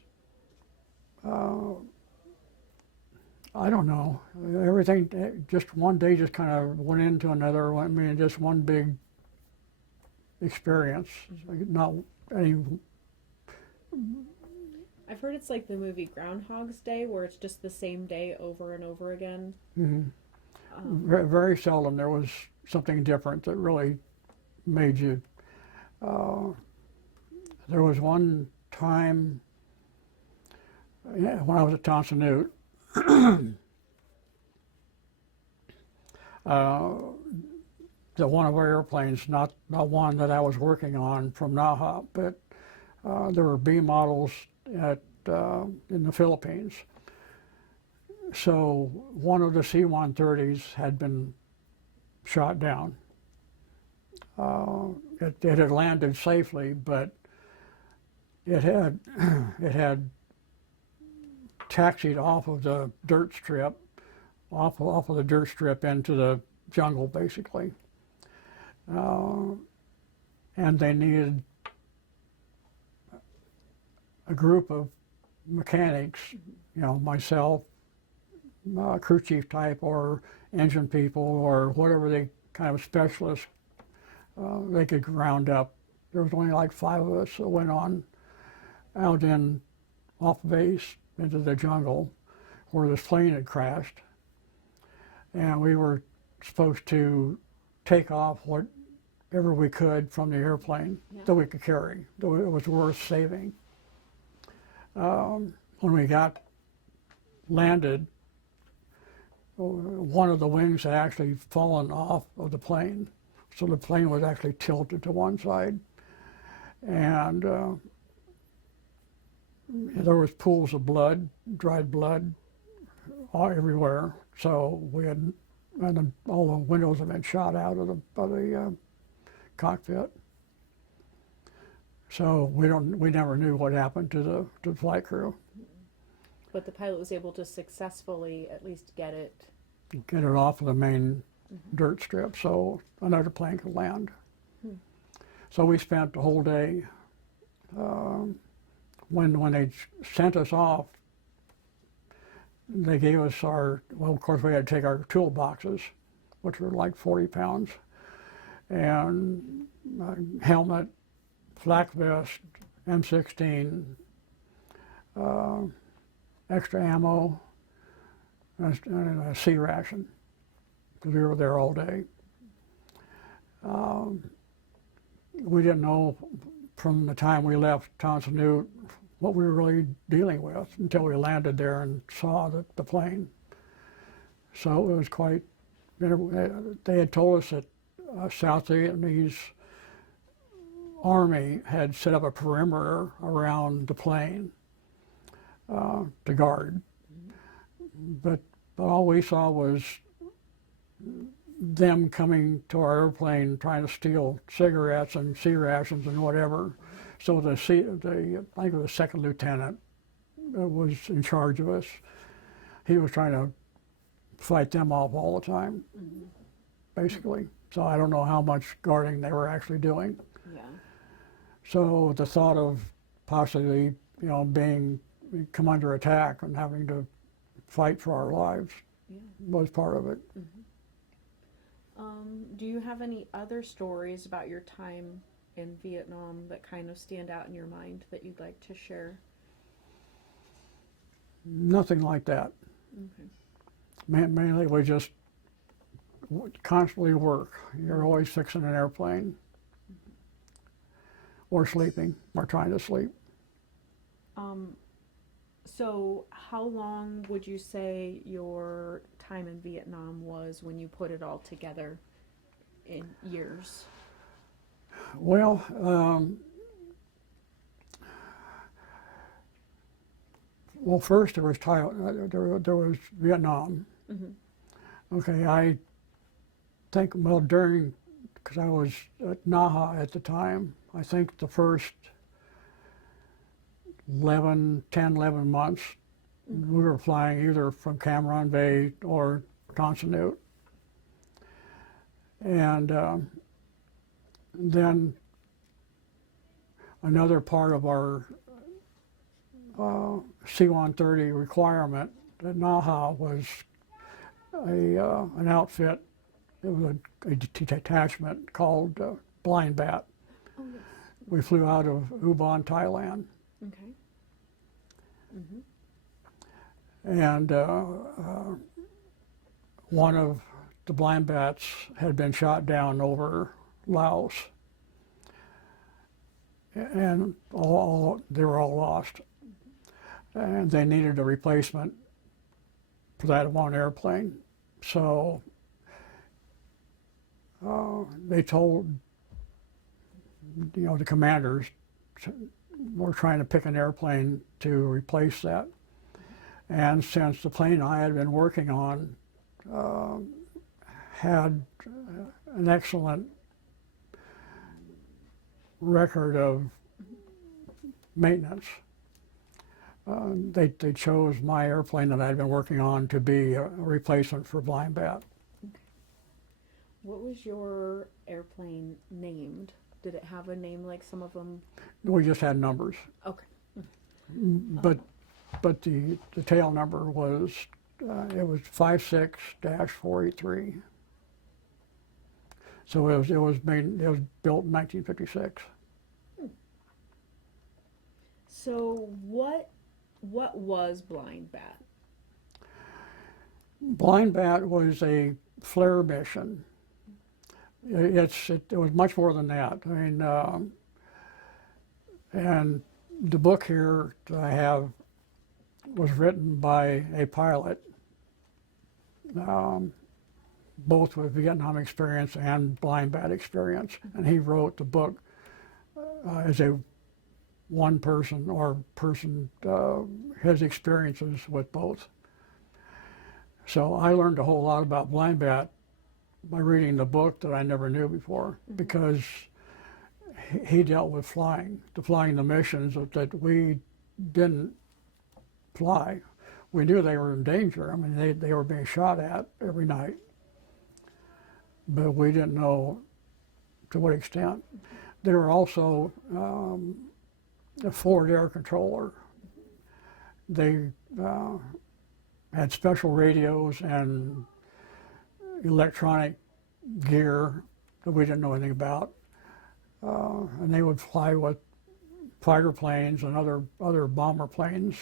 I don't know, everything, just one day just kind of went into another. I mean, just one big experience. Not any. I've heard it's like the movie Groundhog's Day, where it's just the same day over and over again. Very seldom there was something different that really made you. There was one time when I was at Thompson Newt. That one of our airplanes, not one that I was working on from Naha, but there were B models in the Philippines. So one of the C-130s had been shot down. It had landed safely, but it had taxied off of the dirt strip, off of the dirt strip into the jungle, basically. And they needed a group of mechanics, you know, myself, crew chief type, or engine people, or whatever they kind of specialists they could round up. There was only like 5 of us that went on out off base into the jungle where this plane had crashed, and we were supposed to take off whatever we could from the airplane that we could carry, that it was worth saving. When we got landed, one of the wings had actually fallen off of the plane, so the plane was actually tilted to one side, and there was pools of blood, dried blood, everywhere. So and all the windows had been shot out of the cockpit. So we never knew what happened to the flight crew. But the pilot was able to successfully at least get it Off of the main dirt strip, so another plane could land. So we spent the whole day. When they sent us off, they gave us of course we had to take our toolboxes, which were like 40 pounds, and helmet, flak vest, M16, extra ammo, and a sea ration, because we were there all day. We didn't know from the time we left Thompson Newt what we were really dealing with until we landed there and saw the plane. So it was quite, they had told us that South Vietnamese Army had set up a perimeter around the plane to guard. But all we saw was them coming to our airplane trying to steal cigarettes and sea rations and whatever. So I think it was the second lieutenant was in charge of us. He was trying to fight them off all the time, basically. So I don't know how much guarding they were actually doing. Yeah. So the thought of possibly, come under attack and having to fight for our lives was part of it. Do you have any other stories about your time in Vietnam that kind of stand out in your mind that you'd like to share? Nothing like that. Okay. Mainly we just constantly work. You're always fixing an airplane or sleeping or trying to sleep. Um, so how long would you say your time in Vietnam was when you put it all together in years? Well, first there was there was Vietnam. Mm-hmm. Okay, I think because I was at Naha at the time, I think the first 11 months, Mm-hmm. we were flying either from Cam Ranh Bay or Tan Son Nhut. And then another part of our C-130 requirement at Naha was an outfit. It was a detachment called Blind Bat. Oh, yes. We flew out of Ubon, Thailand. Okay. Mm-hmm. And one of the blind bats had been shot down over Laos, and they were all lost, and they needed a replacement for that one airplane. So they told the commanders we're trying to pick an airplane to replace that. And since the plane I had been working on had an excellent record of maintenance, they chose my airplane that I'd been working on to be a replacement for Blind Bat. Okay. What was your airplane named? Did it have a name like some of them? We just had numbers. Okay. But the tail number was it was 56-483. So it was built in 1956. So what was Blind Bat? Blind Bat was a flare mission. It was much more than that. I mean, and the book here that I have was written by a pilot, both with Vietnam experience and Blind Bat experience, and he wrote the book as a one person his experiences with both. So I learned a whole lot about Blind Bat by reading the book that I never knew before, because he dealt with flying the missions that we didn't fly. We knew they were in danger. I mean, they were being shot at every night, but we didn't know to what extent. They were also a forward air controller. They had special radios and electronic gear that we didn't know anything about, and they would fly with fighter planes and other bomber planes.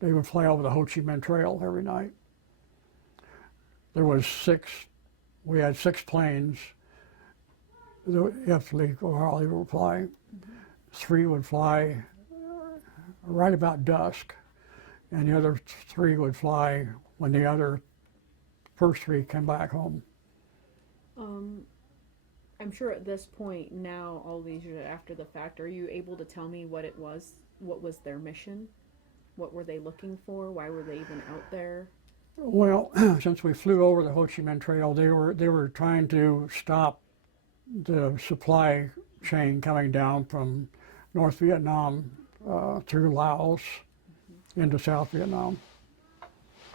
They would fly over the Ho Chi Minh Trail every night. We had 6 planes. If they would fly, 3 would fly right about dusk, and the other 3 would fly when the first 3 came back home. I'm sure at this point now, all these years after the fact, are you able to tell me what it was? What was their mission? What were they looking for? Why were they even out there? Well, since we flew over the Ho Chi Minh Trail, they were trying to stop the supply chain coming down from North Vietnam through Laos into South Vietnam.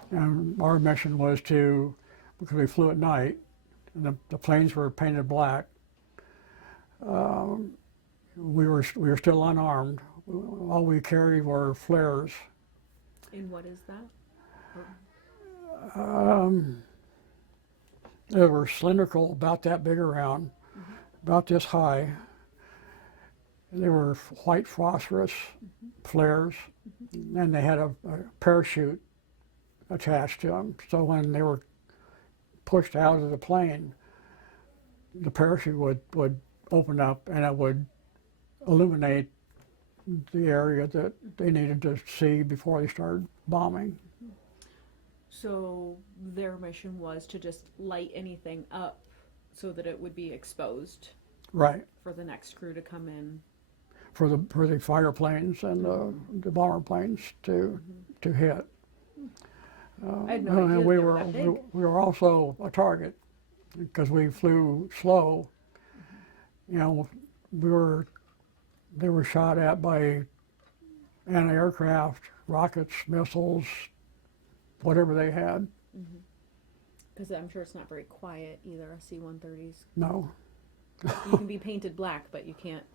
And our mission was because we flew at night, and the planes were painted black, we were still unarmed. All we carried were flares. And what is that? They were cylindrical, about that big around, about this high. They were white phosphorus flares, and they had a parachute attached to them. So when they were pushed out of the plane, the parachute would open up and it would illuminate the area that they needed to see before they started bombing. So their mission was to just light anything up so that it would be exposed Right. for the next crew to come in. For the fighter planes and the bomber planes to hit. I had no idea And they were that big. we were also a target because we flew slow. You know, they were shot at by anti-aircraft, rockets, missiles, whatever they had. Because I'm sure it's not very quiet either, C-130s. No. You can be painted black, but you can't.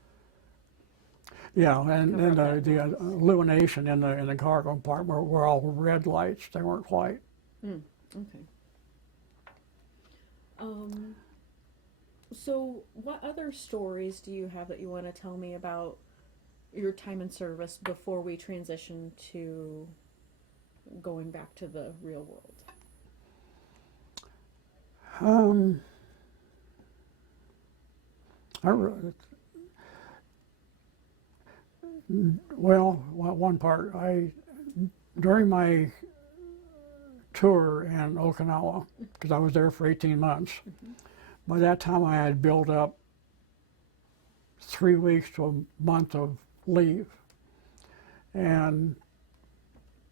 Yeah, and Cover up the that noise. illumination in the cargo compartment were all red lights. They weren't white. Okay. So what other stories do you have that you want to tell me about your time in service before we transition to going back to the real world? I re- well, one part, during my tour in Okinawa, because I was there for 18 months, by that time I had built up 3 weeks to a month of leave. And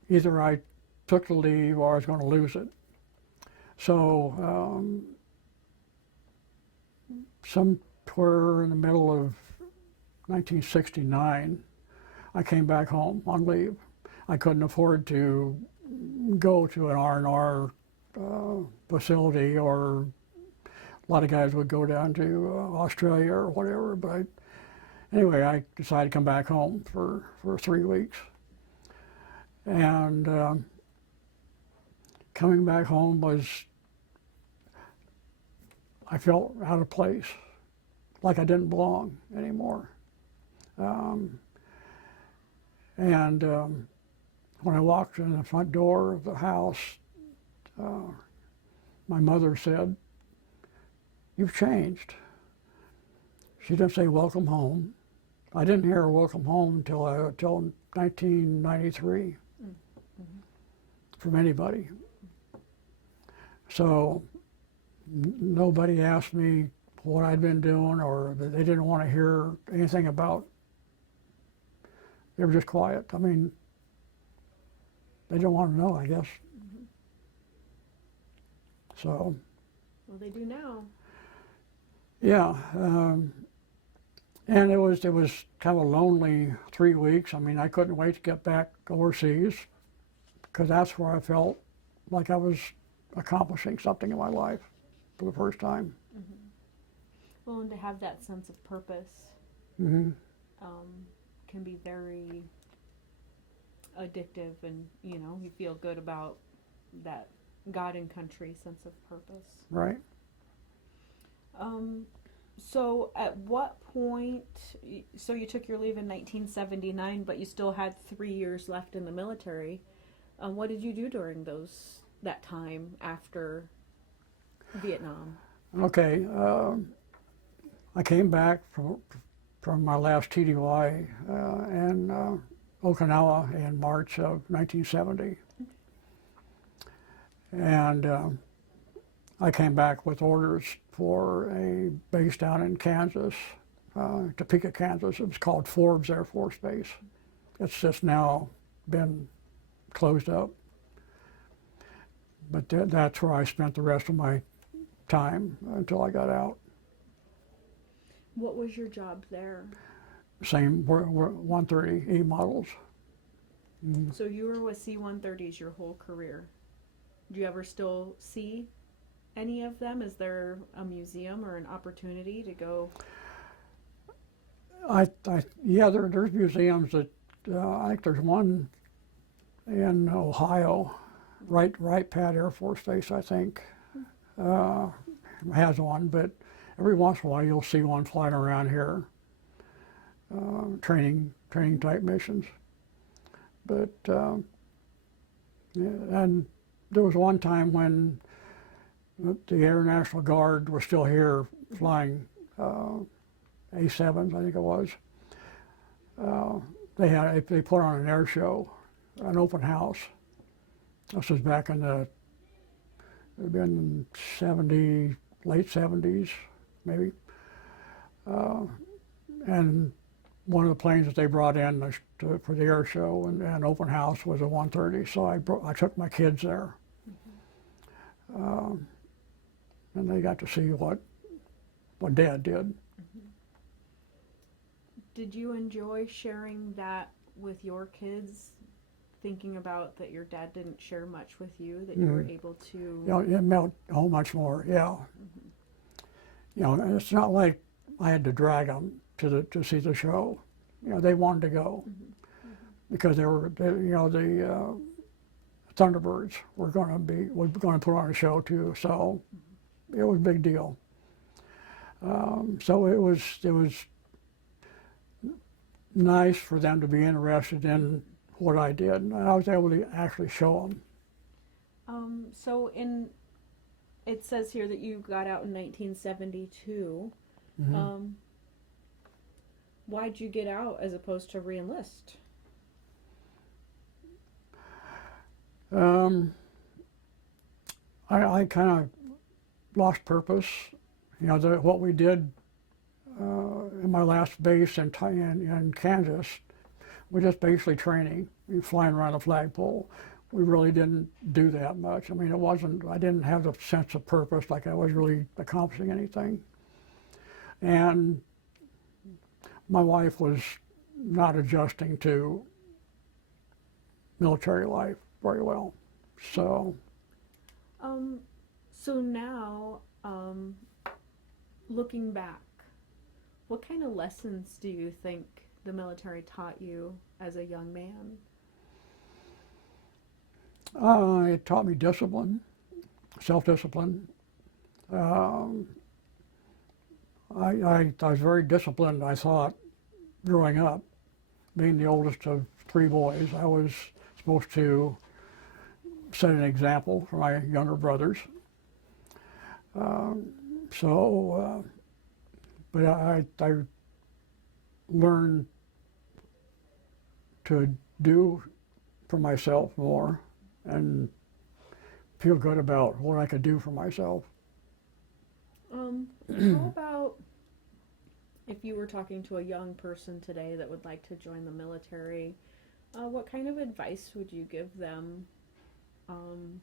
either I took the leave or I was going to lose it. So somewhere in the middle of 1969, I came back home on leave. I couldn't afford to go to an R&R facility, or a lot of guys would go down to Australia or whatever. But anyway, I decided to come back home for 3 weeks. And coming back home I felt out of place, like I didn't belong anymore. When I walked in the front door of the house, my mother said, "You've changed." She didn't say welcome home. I didn't hear her welcome home until 1993 from anybody. So nobody asked me what I'd been doing, or they didn't want to hear anything about. They were just quiet. I mean, they didn't want to know, I guess. So. Well, they do now. Yeah, and it was kind of a lonely 3 weeks. I mean, I couldn't wait to get back overseas, because that's where I felt like I was accomplishing something in my life for the first time. Well, and to have that sense of purpose can be very addictive, and you feel good about that God and country sense of purpose. Right. So at what point, so you took your leave in 1979, but you still had 3 years left in the military. What did you do during that time after Vietnam? Okay. I came back from my last TDY in Okinawa in March of 1970. And I came back with orders for a base down in Kansas, Topeka, Kansas. It was called Forbes Air Force Base. It's just now been closed up. But that's where I spent the rest of my time until I got out. What was your job there? Same, we're 130E models. So you were with C-130s your whole career. Do you ever still see any of them? Is there a museum or an opportunity to go? Yeah, there's museums that, I think there's one in Ohio, Wright Pat Air Force Base, I think. has one, but every once in a while you'll see one flying around here, training type missions. But yeah, and there was one time when the Air National Guard was still here flying A7s, I think it was. They put on an air show, an open house. This was back in the, it had been 70, late 70s, maybe. And one of the planes that they brought in for the air show and open house was a 130. So I took my kids there. And they got to see what Dad did. Did you enjoy sharing that with your kids, thinking about that your dad didn't share much with you, that you were able to? You know, it meant a whole much more, yeah. You know, and it's not like I had to drag them to see the show. You know, they wanted to go because the Thunderbirds were going to put on a show too, so it was a big deal. So it was nice for them to be interested in what I did, and I was able to actually show them. So it says here that you got out in 1972. Why'd you get out as opposed to re-enlist? I kind of lost purpose. You know, what we did in my last base in Kansas was just basically training, flying around a flagpole. We really didn't do that much. I mean, I didn't have the sense of purpose, like I was really accomplishing anything. And my wife was not adjusting to military life very well. So now, looking back, what kind of lessons do you think the military taught you as a young man? It taught me discipline, self-discipline. I was very disciplined, I thought, growing up. Being the oldest of 3 boys, I was supposed to set an example for my younger brothers. But I learned to do for myself more and feel good about what I could do for myself. How about if you were talking to a young person today that would like to join the military, what kind of advice would you give them on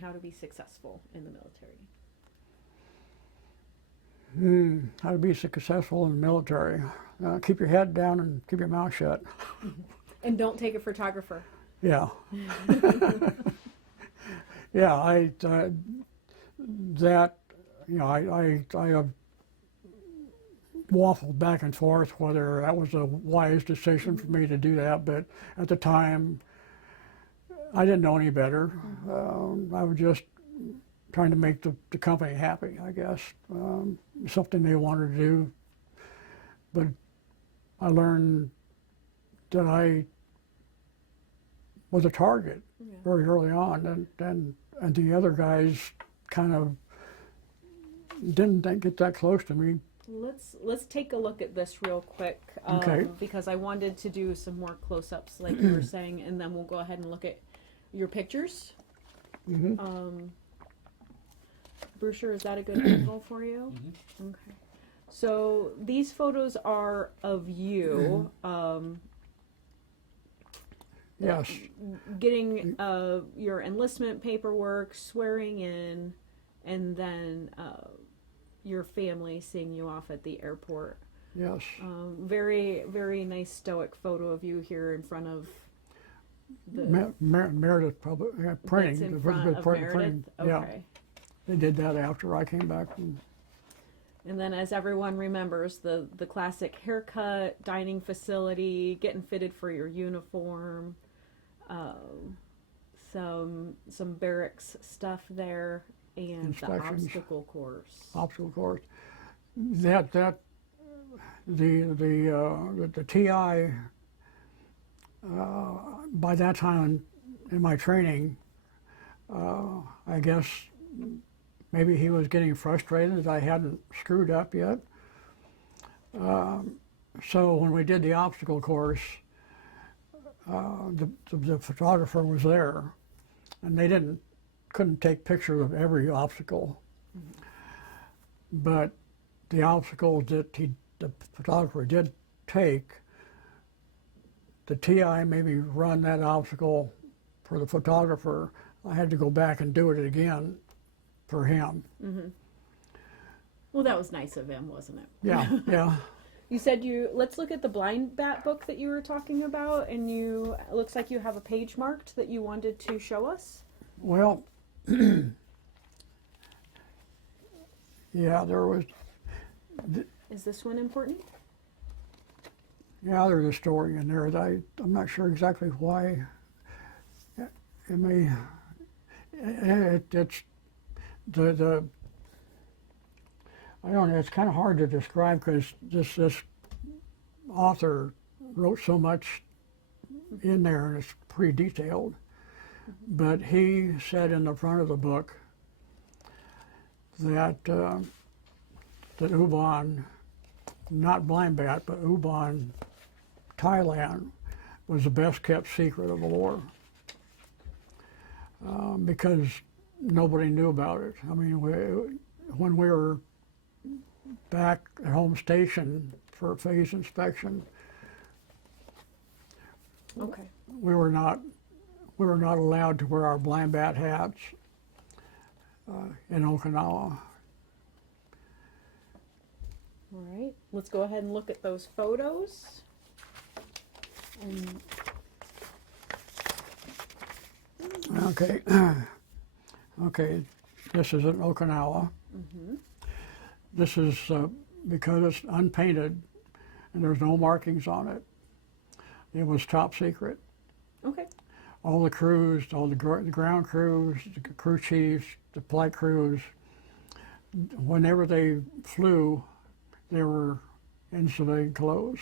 how to be successful in the military? How to be successful in the military. Keep your head down and keep your mouth shut. And don't take a photographer. Yeah. Yeah, I have waffled back and forth whether that was a wise decision for me to do that, but at the time, I didn't know any better. I was just trying to make the company happy, I guess. Something they wanted to do. But I learned that I was a target very early on, and the other guys kind of didn't get that close to me. Let's take a look at this real quick, Okay. because I wanted to do some more close-ups, like you were saying, and then we'll go ahead and look at your pictures. Brewster, is that a good angle for you? Okay. So these photos are of you Yes. getting your enlistment paperwork, swearing in, and then your family seeing you off at the airport. Yes. Very, very nice stoic photo of you here in front of the Meredith probably printing. in front of Meredith. Okay. Yeah. They did that after I came back from. And then, as everyone remembers, the classic haircut, dining facility, getting fitted for your uniform, some barracks stuff there, And inspections. the obstacle course. Obstacle course. That the TI by that time in my training, I guess maybe he was getting frustrated that I hadn't screwed up yet. So when we did the obstacle course, the photographer was there, and they couldn't take pictures of every obstacle, but the obstacles that the photographer did take, the TI made me run that obstacle for the photographer. I had to go back and do it again for him. Mm-hmm. Well, that was nice of him, wasn't it? Yeah, yeah. You said let's look at the blind bat book that you were talking about, and it looks like you have a page marked that you wanted to show us. Well, yeah, there was. Is this one important? Yeah, there's a story in there that I'm not sure exactly why. It may. It's the. I don't know. It's kind of hard to describe because this author wrote so much in there, and it's pretty detailed. But he said in the front of the book that that Ubon, not blind bat, but Ubon, Thailand, was the best kept secret of the war because nobody knew about it. I mean, when we were back at home station for phase inspection, Okay. we were not allowed to wear our blind bat hats in Okinawa. All right. Let's go ahead and look at those photos. And Okay, okay. This is in Okinawa. mm-hmm. This is because it's unpainted and there's no markings on it. It was top secret. Okay. All the crews, all the ground crews, the crew chiefs, the flight crews, whenever they flew, they were in civilian clothes,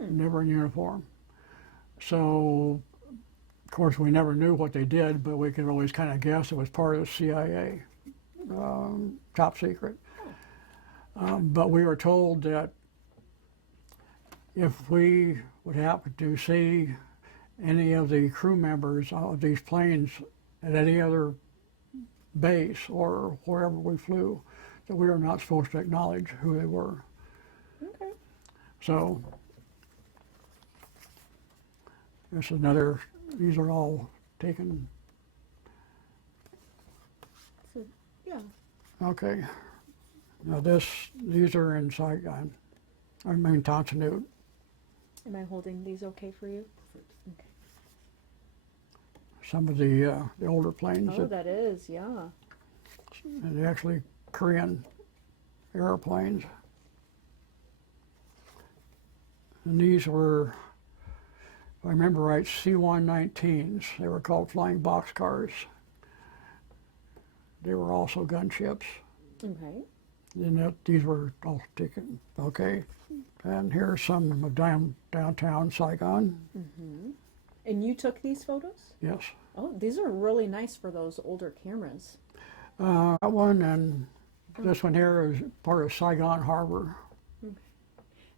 never in uniform. So, of course, we never knew what they did, but we could always kind of guess it was part of the CIA, top secret. But we were told that if we would happen to see any of the crew members of these planes at any other base or wherever we flew, that we were not supposed to acknowledge who they were. Okay. So this is another, these are all taken, So, yeah. okay. Now these are in Saigon, I mean Tonsanute. Am I holding these okay for you? Okay. Some of the older planes, Oh, that is, yeah. they're actually Korean airplanes. And these were, if I remember right, C-119s. They were called flying boxcars. They were also gunships. Okay. And these were all taken. Okay. And here's some of downtown Saigon. Mm-hmm. And you took these photos? Yes. Oh, these are really nice for those older cameras. That one and this one here is part of Saigon Harbor. Okay.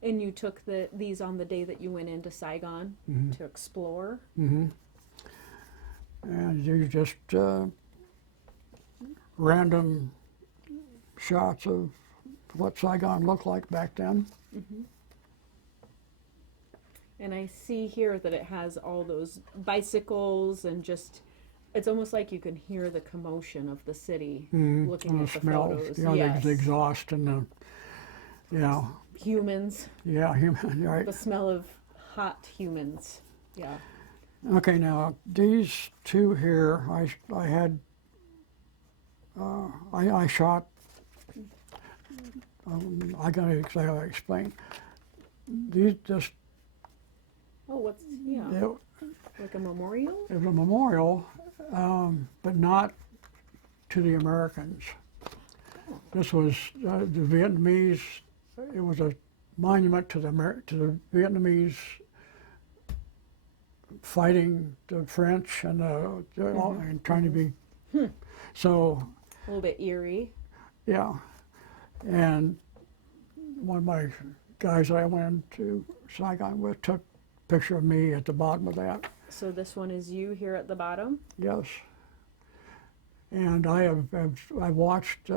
And you took these on the day that you went into Saigon to explore? Mm-hmm. And you just random shots of what Saigon looked like back then. Mm-hmm. And I see here that it has all those bicycles and just, it's almost like you can hear the commotion of the city looking And at the the smells, photos. you know, Yes. the exhaust and the, yeah, Humans, human, right. the smell of hot humans. Yeah. Okay, now these two here, I had, I shot. I gotta explain. These just. Oh, what's, yeah, It, like a memorial? it was a memorial, but not to the Americans. This was the Vietnamese. It was a monument to the Vietnamese fighting the French and and trying to be. So A little bit eerie. yeah, and one of my guys that I went to Saigon with took a picture of me at the bottom of that. So this one is you here at the bottom. Yes. And I watched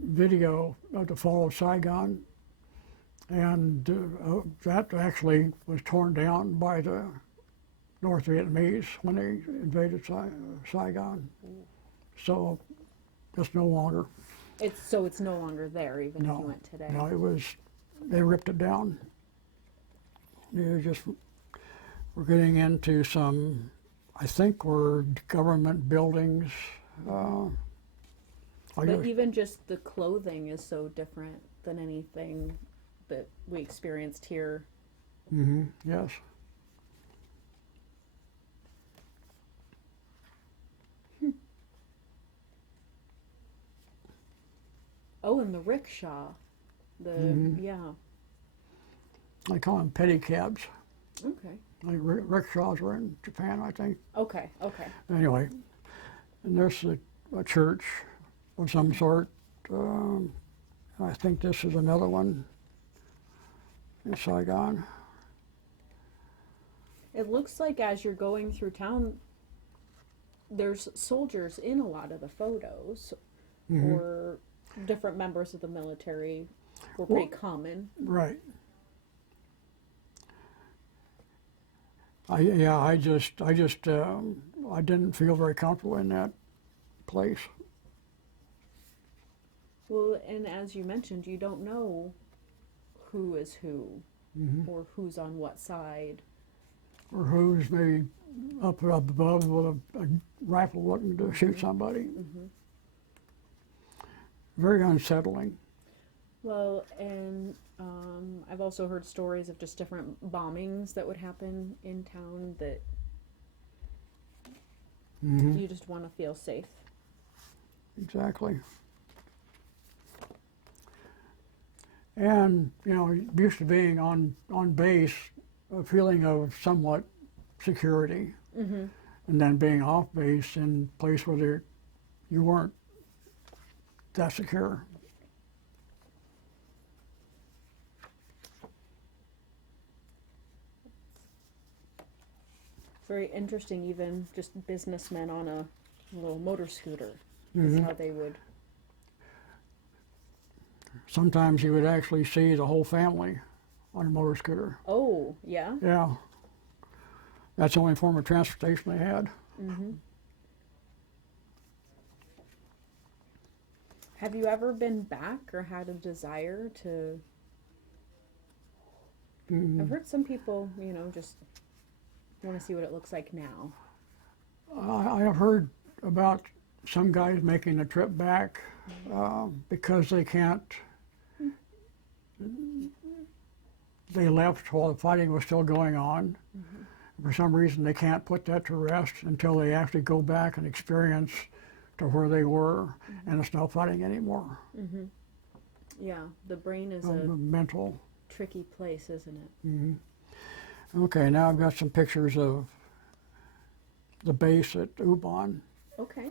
video of the fall of Saigon, and that actually was torn down by the North Vietnamese when they invaded Saigon. So it's no longer. It's no longer there, even if you went today. No, it was. They ripped it down. We're getting into some, I think, were government buildings. But even just the clothing is so different than anything that we experienced here. Mm-hmm. Yes. Oh, and the rickshaw. Yeah. I call them pedicabs. Okay. Like rickshaws were in Japan, I think. Okay. Anyway, and there's a church of some sort. I think this is another one in Saigon. It looks like as you're going through town, there's soldiers in a lot of the photos, or different members of the military were pretty common. Right. I didn't feel very comfortable in that place. Well, and as you mentioned, you don't know who is who, or who's on what side. Or who's maybe up above with a rifle looking to shoot somebody. Very unsettling. Well, and I've also heard stories of just different bombings that would happen in town that you just want to feel safe. Exactly. And, used to being on base, a feeling of somewhat security. And then being off base in a place where you weren't that secure. Very interesting, even just businessmen on a little motor scooter. Is how they would. Sometimes you would actually see the whole family on a motor scooter. Oh, yeah? Yeah. That's the only form of transportation they had. Have you ever been back or had a desire to? I've heard some people, just want to see what it looks like now. I have heard about some guys making a trip back because they can't. They left while the fighting was still going on. For some reason, they can't put that to rest until they actually go back and experience to where they were, and it's not fighting anymore. Yeah, the brain is A mental. tricky place, isn't it? Okay, now I've got some pictures of the base at Ubon Okay.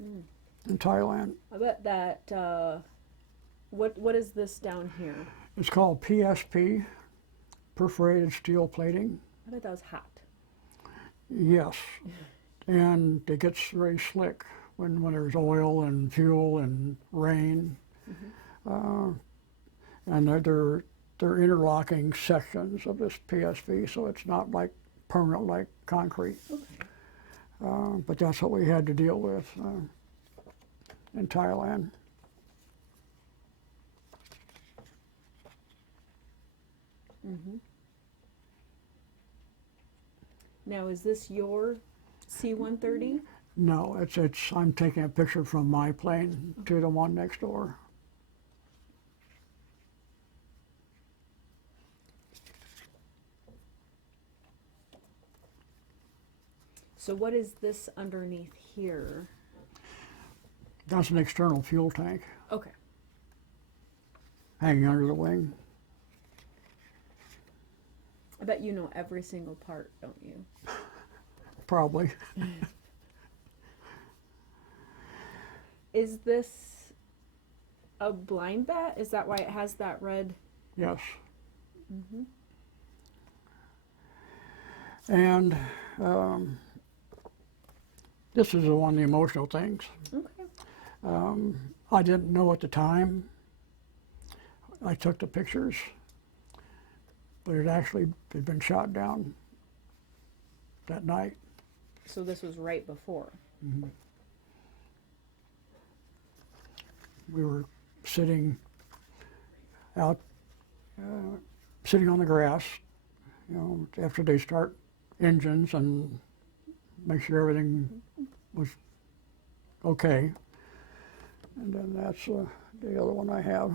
in Thailand. I bet that. What is this down here? It's called PSP, perforated steel plating. I bet that was hot. Yes, and it gets very slick when there's oil and fuel and rain, and they're interlocking sections of this PSP, so it's not like permanent like concrete. But that's what we had to deal with in Thailand. Now, is this your C-130? No, it's I'm taking a picture from my plane to the one next door. So what is this underneath here? That's an external fuel tank Okay. hanging under the wing. I bet you know every single part, don't you? Probably. Is this a blind bat? Is that why it has that red? Yes. Mm-hmm. And this is one of the emotional things. Okay. I didn't know at the time. I took the pictures, but it actually had been shot down that night. So this was right before. Mm-hmm. We were sitting out, sitting on the grass, you know, after they start engines and make sure everything was okay. And then that's the other one I have.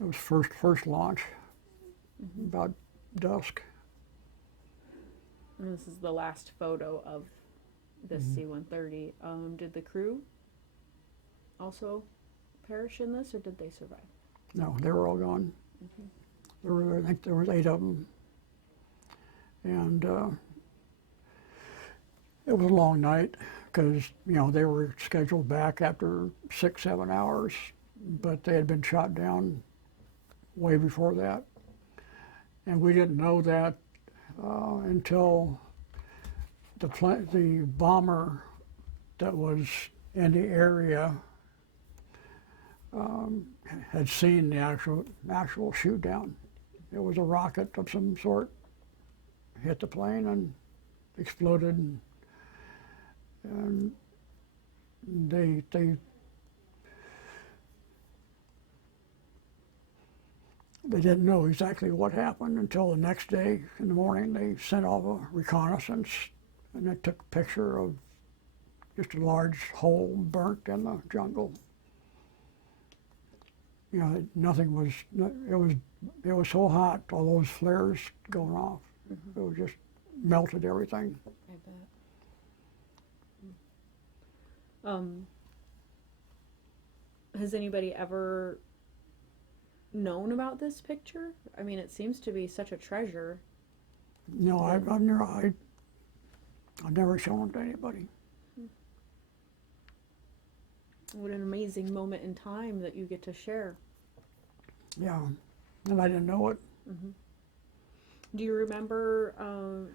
It was first launch, about dusk. And this is the last photo of this C-130. Did the crew also perish in this, or did they survive? No, they were all gone. I think there was 8 of them. And it was a long night because, you know, they were scheduled back after 6, 7 hours, but they had been shot down way before that. And we didn't know that until the bomber that was in the area had seen the actual shoot down. It was a rocket of some sort, hit the plane and exploded, and they didn't know exactly what happened until the next day in the morning. They sent off a reconnaissance, and they took a picture of just a large hole burnt in the jungle. You know, nothing was. It was so hot, all those flares going off. It was just melted everything. I bet. Has anybody ever known about this picture? I mean, it seems to be such a treasure. No, I've never shown it to anybody. What an amazing moment in time that you get to share. Yeah, and I didn't know it. Do you remember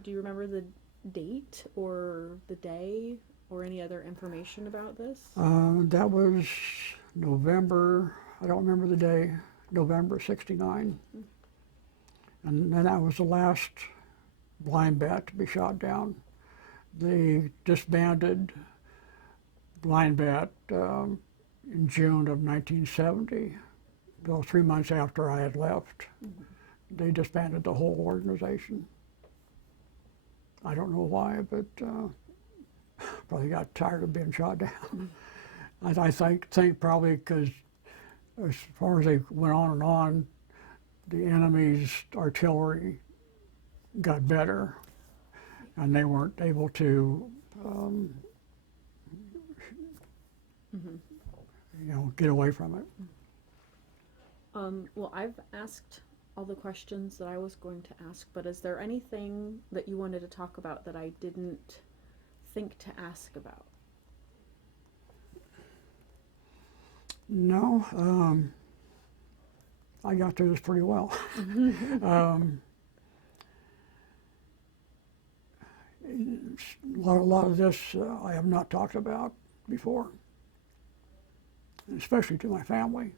the date or the day or any other information about this? That was November. I don't remember the day. November '69, and then that was the last blind bat to be shot down. They disbanded blind bat in June of 1970. Well, 3 months after I had left, they disbanded the whole organization. I don't know why, but probably got tired of being shot down. I think probably because as far as they went on, the enemy's artillery got better, and they weren't able to, you know, get away from it. Well, I've asked all the questions that I was going to ask, but is there anything that you wanted to talk about that I didn't think to ask about? No, I got through this pretty well. A lot of this I have not talked about before, especially to my family.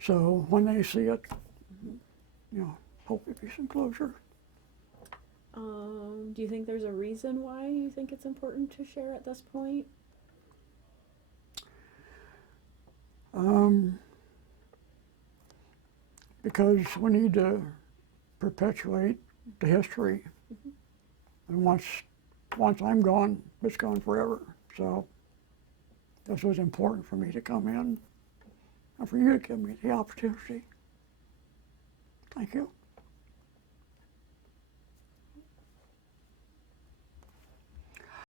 So when they see it, you know, hope it be some closure. Do you think there's a reason why you think it's important to share at this point? Because we need to perpetuate the history. And once I'm gone, it's gone forever. So this was important for me to come in and for you to give me the opportunity. Thank you.